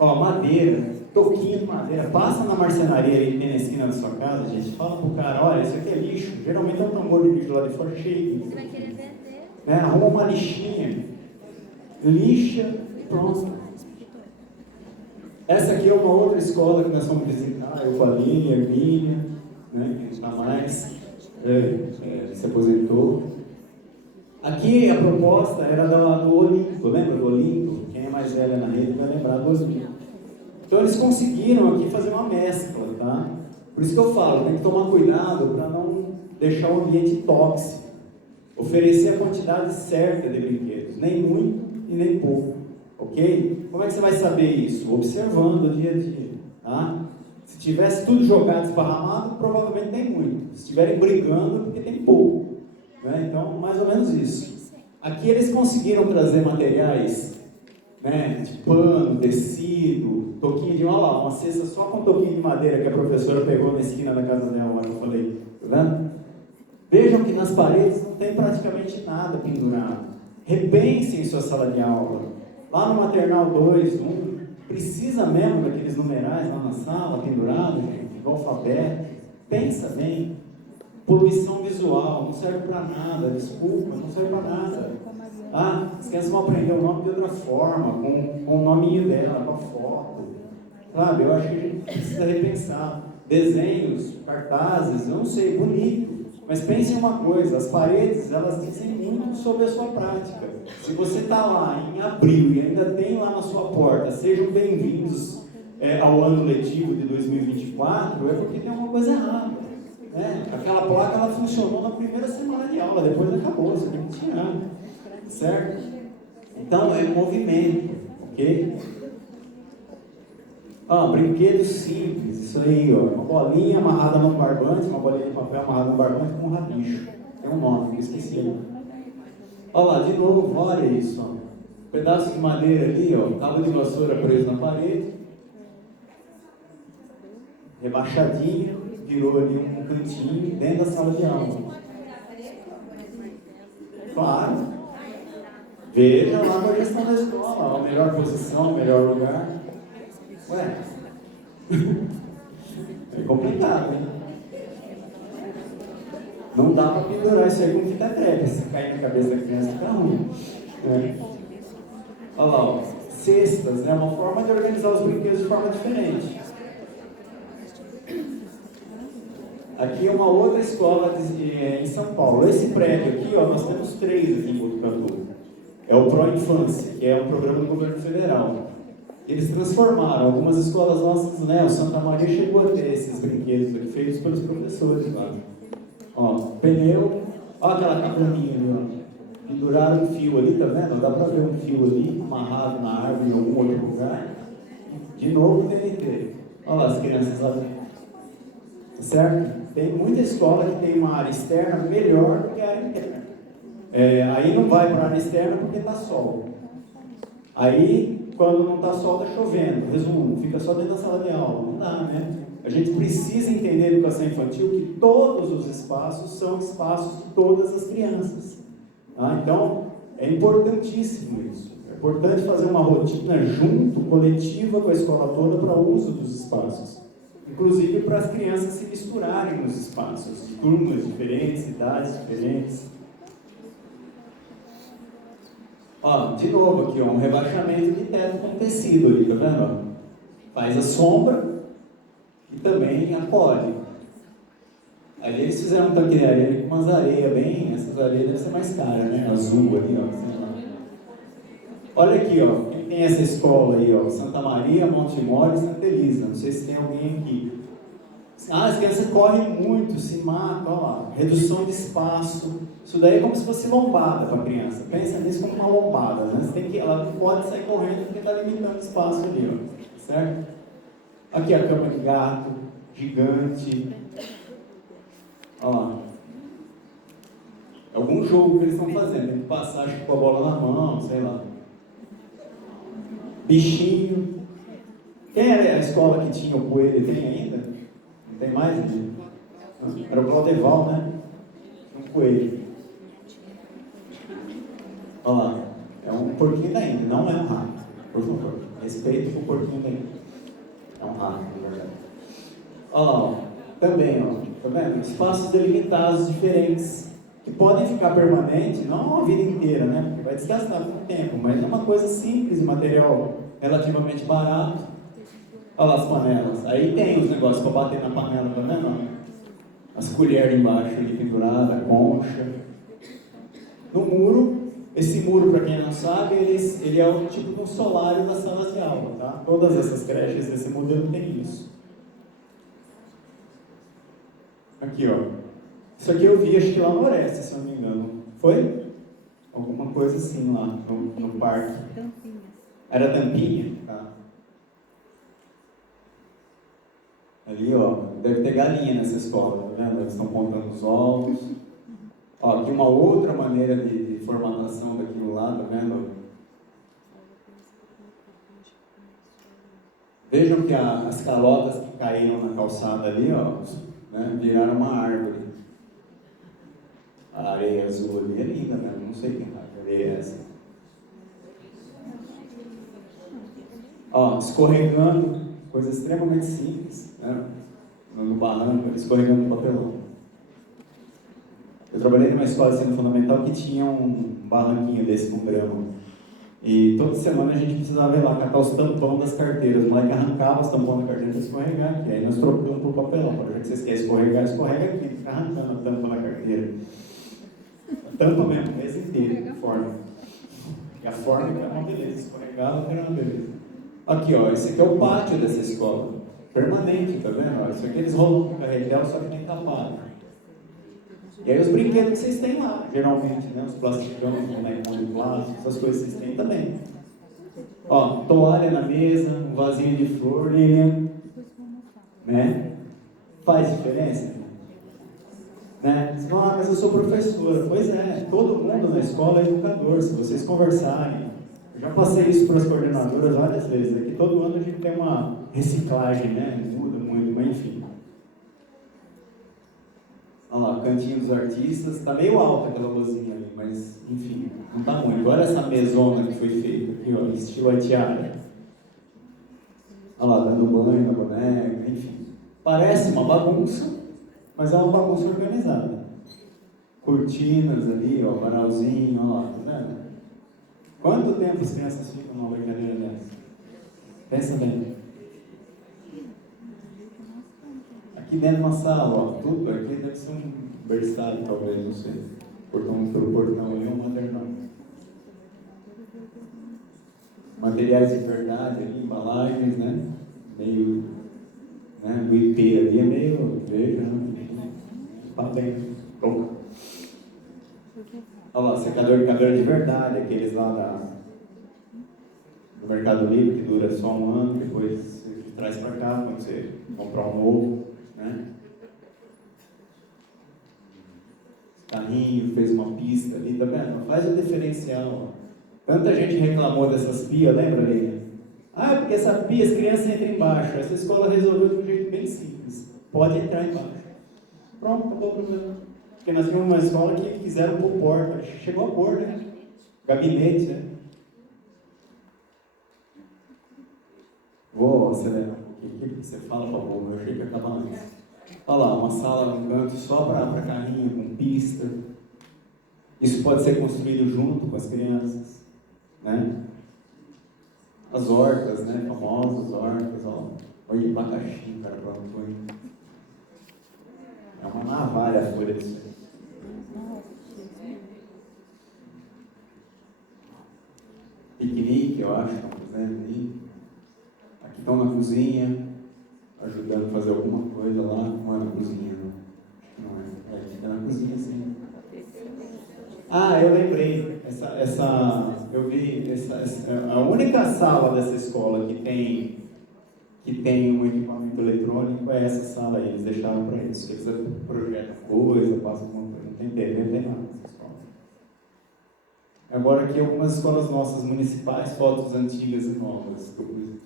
Ó, madeira, toquinho de madeira. Passa na marcenaria ali que tem na esquina da sua casa, gente. Fala pro cara, olha, isso aqui é lixo. Geralmente é um tambor de lixo lá de fora cheio. Você vai querer vender? Né? Arruma uma lixinha. Lixa e pronto. Essa aqui é uma outra escola que nós vamos visitar. Eu falei, a Hermínia, né, que não está mais, se aposentou. Aqui a proposta era do Olimpo, lembra do Olimpo? Quem é mais velha na rede vai lembrar do Olimpo. Então eles conseguiram aqui fazer uma mescla, tá? Por isso que eu falo, tem que tomar cuidado para não deixar o ambiente tóxico. Oferecer a quantidade certa de brinquedos, nem muito e nem pouco, ok? Como é que você vai saber isso? Observando o dia a dia, tá? Se tivesse tudo jogado, esparramado, provavelmente tem muito. Se estiverem brigando, é porque tem pouco. Né? Então, mais ou menos isso. Aqui eles conseguiram trazer materiais, né, de pano, tecido, toquinho de... Olha lá, uma cesta só com toquinho de madeira que a professora pegou na esquina da casa dela, lá que eu falei. Tá vendo? Vejam que nas paredes não tem praticamente nada pendurado. Repensem sua sala de aula. Lá no Maternal 2, 1, precisa mesmo daqueles numerais lá na sala, pendurado, gente, igual alfabeto. Pensa bem. Poluição visual, não serve para nada, desculpa, não serve para nada. Ah, as crianças vão aprender o nome de outra forma, com o nominho dela, com a foto. Sabe, eu acho que a gente precisa repensar. Desenhos, cartazes, eu não sei, bonito. Mas pense em uma coisa, as paredes, elas dizem muito sobre a sua prática. Se você está lá em abril e ainda tem lá na sua porta, sejam bem-vindos ao ano letivo de 2024, é porque tem alguma coisa errada. Né? Aquela placa, ela funcionou na primeira semana de aula, depois acabou, você tem que tirar. Certo? Então, é movimento, ok? Ó, brinquedo simples, isso aí, ó. Uma bolinha amarrada num barbante, uma bolinha de papel amarrada num barbante com um rabicho. Tem um nome, eu esqueci. Olha lá, de novo, olha isso, ó. Pedaço de madeira ali, ó. Cabo de vassoura preso na parede. Rebaixadinho, virou ali um cantinho dentro da sala de aula. Claro. Veja lá com a gestão da escola, a melhor posição, o melhor lugar. Ué, é complicado, hein? Não dá para pendurar isso aí com fita crepe. Se cair na cabeça da criança, fica ruim. Olha lá, ó. Cestas, né? Uma forma de organizar os brinquedos de forma diferente. Aqui é uma outra escola em São Paulo. Esse prédio aqui, ó, nós temos 3 aqui em Botucatu. É o Pro Infância, que é um programa do governo federal. Eles transformaram algumas escolas nossas, né? O Santa Maria chegou a ter esses brinquedos aqui, feitos pelos professores lá. Ó, pneu, ó aquela cabaninha ali, ó. Penduraram um fio ali, tá vendo? Dá pra ver um fio ali, amarrado na árvore em algum outro lugar. De novo o DNT. Olha lá as crianças lá dentro. Tá certo? Tem muita escola que tem uma área externa melhor do que a área interna. Aí não vai para a área externa porque está sol. Aí, quando não está sol, está chovendo. Resumo, fica só dentro da sala de aula. Não dá, né? A gente precisa entender a educação infantil que todos os espaços são espaços de todas as crianças. Tá? Então, é importantíssimo isso. É importante fazer uma rotina junto, coletiva com a escola toda para o uso dos espaços. Inclusive para as crianças se misturarem nos espaços, de turmas diferentes, idades diferentes. Ó, de novo aqui, ó, um rebaixamento de teto com tecido ali, tá vendo? Faz a sombra e também acolhe. Ali eles fizeram um tanque de areia com umas areias bem... Essas areias devem ser mais caras, né? Azul ali, ó. Sei lá. Olha aqui, ó. Quem tem essa escola aí, ó? Santa Maria, Monte Moro e Santa Elisa. Não sei se tem alguém aqui. As crianças correm muito, se matam, olha lá. Redução de espaço. Isso daí é como se fosse lombada para a criança. Pensa nisso como uma lombada, né? Ela não pode sair correndo porque está limitando o espaço ali, ó. Certo? Aqui a cama de gato, gigante. Olha lá. Algum jogo que eles estão fazendo. Tem que passar, acho que com a bola na mão, sei lá. Bichinho. Quem era a escola que tinha o coelho? Tem ainda? Não tem mais? Né? Era o Claudeval, né? Um coelho. Olha lá. É um porquinho da Índia, não é um rato. Por favor. Respeito com o porquinho da Índia. É um rato, na verdade. Olha lá, ó. Também, ó. Tá vendo? Espaços delimitados diferentes. Que podem ficar permanentes, não a vida inteira, né? Porque vai desgastar com o tempo, mas é uma coisa simples, material relativamente barato. Olha lá as panelas. Aí tem os negócios para bater na panela, tá vendo? As colheres embaixo ali penduradas, a concha. No muro, esse muro, para quem não sabe, ele é o tipo de um solário das salas de aula, tá? Todas essas creches desse modelo tem isso. Aqui, ó. Isso aqui eu vi, acho que lá no Oeste, se eu não me engano. Foi? Alguma coisa assim lá, no parque. Tampinha. Era tampinha? Tá. Ali, ó, deve ter galinha nessa escola, tá vendo? Eles estão contando os ovos. Ó, aqui uma outra maneira de formatação daquilo lá, tá vendo? Vejam que as calotas que caíram na calçada ali, ó, né, viraram uma árvore. A areia azul ali é linda, né? Não sei que areia é essa. Ó, escorregando, coisa extremamente simples, né? No barranco, escorregando no papelão. Eu trabalhei numa escola de ensino fundamental que tinha um barranquinho desse com grama. E toda semana a gente precisava ir lá catar os tampões das carteiras. O moleque arrancava os tampões da carteira para escorregar aqui. Aí nós trocamos por papelão. Já que vocês querem escorregar, escorrega aqui. Fica arrancando a tampa da carteira. A tampa mesmo, o mês inteiro, forma. E a forma que é uma beleza. Escorregava era uma beleza. Aqui, ó. Esse aqui é o pátio dessa escola. Permanente, tá vendo? Ó, isso aqui eles rolam com carretel, só que tem tapado. E aí os brinquedos que vocês têm lá, geralmente, né? Os plasticão, os bonecos de plástico, essas coisas que vocês têm também. Ó, toalha na mesa, um vasinho de flor, Lilian, né? Faz diferença? Né? Você fala, mas eu sou professora. Pois é, todo mundo na escola é educador, se vocês conversarem. Eu já passei isso para as coordenadoras várias vezes, é que todo ano a gente tem uma reciclagem, né? Muda muito, mas enfim. Olha lá, cantinho dos artistas, tá meio alta aquela luzinha ali, mas enfim, não tá muito. Olha essa mesona que foi feita aqui, ó, estilo atiara. Olha lá, dando banho na boneca, enfim. Parece uma bagunça, mas é uma bagunça organizada. Cortinas ali, ó, varalzinho, ó lá, tá vendo? Quanto tempo as crianças ficam numa brincadeira dessa? Pensa bem. Aqui dentro da sala, ó, tudo aqui deve ser um berçário, talvez, não sei. Pelo portão ali, um maternal. Materiais de verdade ali, embalagens, né? Meio, né? O IP ali é meio, veja, né? Tá bem. Pronto. Olha lá, secador de cabelo de verdade, aqueles lá do Mercado Livre, que dura só um ano, depois você traz para cá quando você comprar um novo, né? Carrinho, fez uma pista ali, tá vendo? Faz o diferencial. Tanta gente reclamou dessas pias, lembra, Leila? Ah, porque essa pia, as crianças entram embaixo. Essa escola resolveu de um jeito bem simples. Pode entrar embaixo. Pronto, acabou o problema. Porque nós tínhamos uma escola que fizeram por porta. Chegou a pôr, né? Gabinete, né? Vou acelerar um pouquinho. O que você fala, por favor? Eu achei que ia acabar antes. Olha lá, uma sala num canto só para carrinho, com pista. Isso pode ser construído junto com as crianças, né? As hortas, né? Famosas hortas, ó. Olha, abacaxi, cara, plantou. É uma navalha a folha disso. Piquenique, eu acho, estão fazendo aí. Aqui estão na cozinha, ajudando a fazer alguma coisa lá. Não é na cozinha, não. Não é. É, fica na cozinha, sim. Ah, eu lembrei. Eu vi a única sala dessa escola que tem um equipamento eletrônico é essa sala aí. Eles deixaram para isso. Eles projetam coisa, passam uma coisa. Não tem TV, não tem nada nessa escola. Agora aqui algumas escolas nossas municipais, fotos antigas e novas,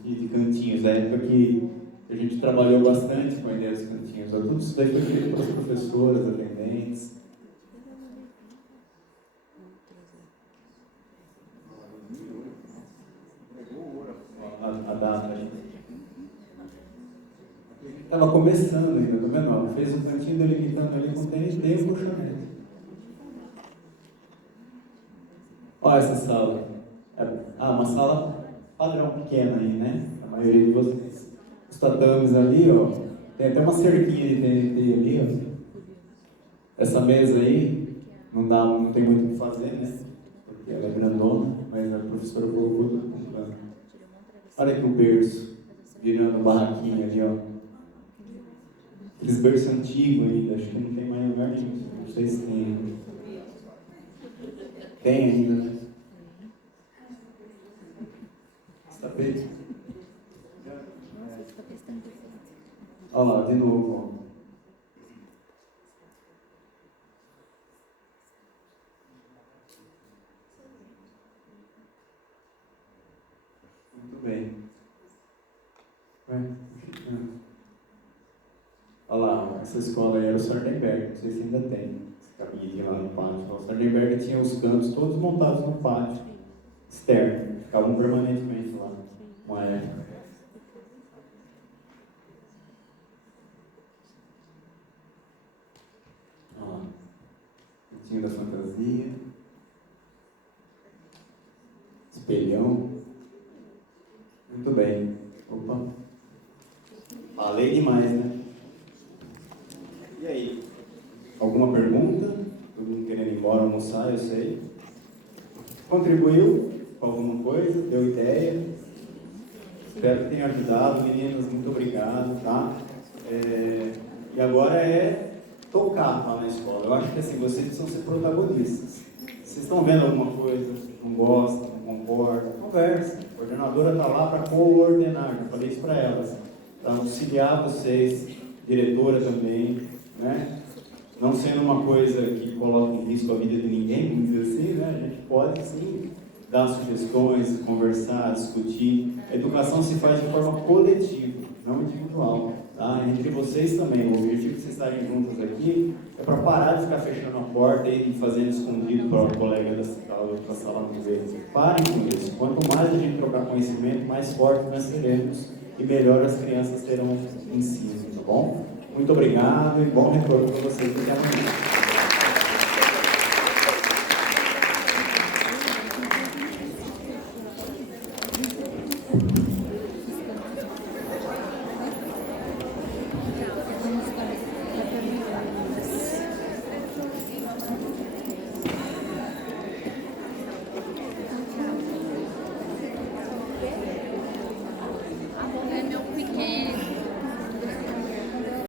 e de cantinhos, da época que a gente trabalhou bastante com a ideia dos cantinhos. Tudo isso daí foi feito pelas professoras, atendentes. A data aí. Estava começando ainda, tá vendo? Fez um cantinho delimitando ali com TNT e o colchonete. Olha essa sala. Uma sala padrão pequena aí, né? A maioria de vocês. Os tatames ali, ó. Tem até uma cerquinha de TNT ali, ó. Essa mesa aí, não tem muito o que fazer, né? Porque ela é grandona, mas a professora colocou tudo no plano. Olha aqui o berço, virando barraquinha ali, ó. Aqueles berços antigos ainda, acho que não tem mais lugar nenhum. Não sei se tem ainda. Tem ainda, né? Tapete. Olha lá, de novo, ó. Muito bem. Olha lá, essa escola aí era o Sardenberg, não sei se ainda tem. Esse caminho lá no pátio. O Sardenberg tinha os campos todos montados no pátio externo, ficavam permanentemente lá, uma época. Olha lá, cantinho da fantasia, espelhão. Muito bem. Opa. Falei demais, né? E aí? Alguma pergunta? Todo mundo querendo ir embora almoçar, eu sei. Contribuiu com alguma coisa? Deu ideia? Espero que tenha ajudado, meninas. Muito obrigado, tá? E agora é tocar lá na escola. Eu acho que assim, vocês precisam ser protagonistas. vocês estão vendo alguma coisa, não gostam, não concordam, conversa. A coordenadora está lá para coordenar, já falei isso para elas, para auxiliar vocês, diretora também, né? Não sendo uma coisa que coloque em risco a vida de ninguém, vamos dizer assim, né? A gente pode sim dar sugestões, conversar, discutir. A educação se faz de forma coletiva, não individual. Tá? Entre vocês também. O objetivo de vocês estarem juntos aqui é para parar de ficar fechando a porta e fazendo escondido para o colega da outra sala não ver. Parem com isso. Quanto mais a gente trocar conhecimento, mais forte nós seremos e melhor as crianças terão ensino, tá bom? Muito obrigado e bom retorno para vocês até amanhã.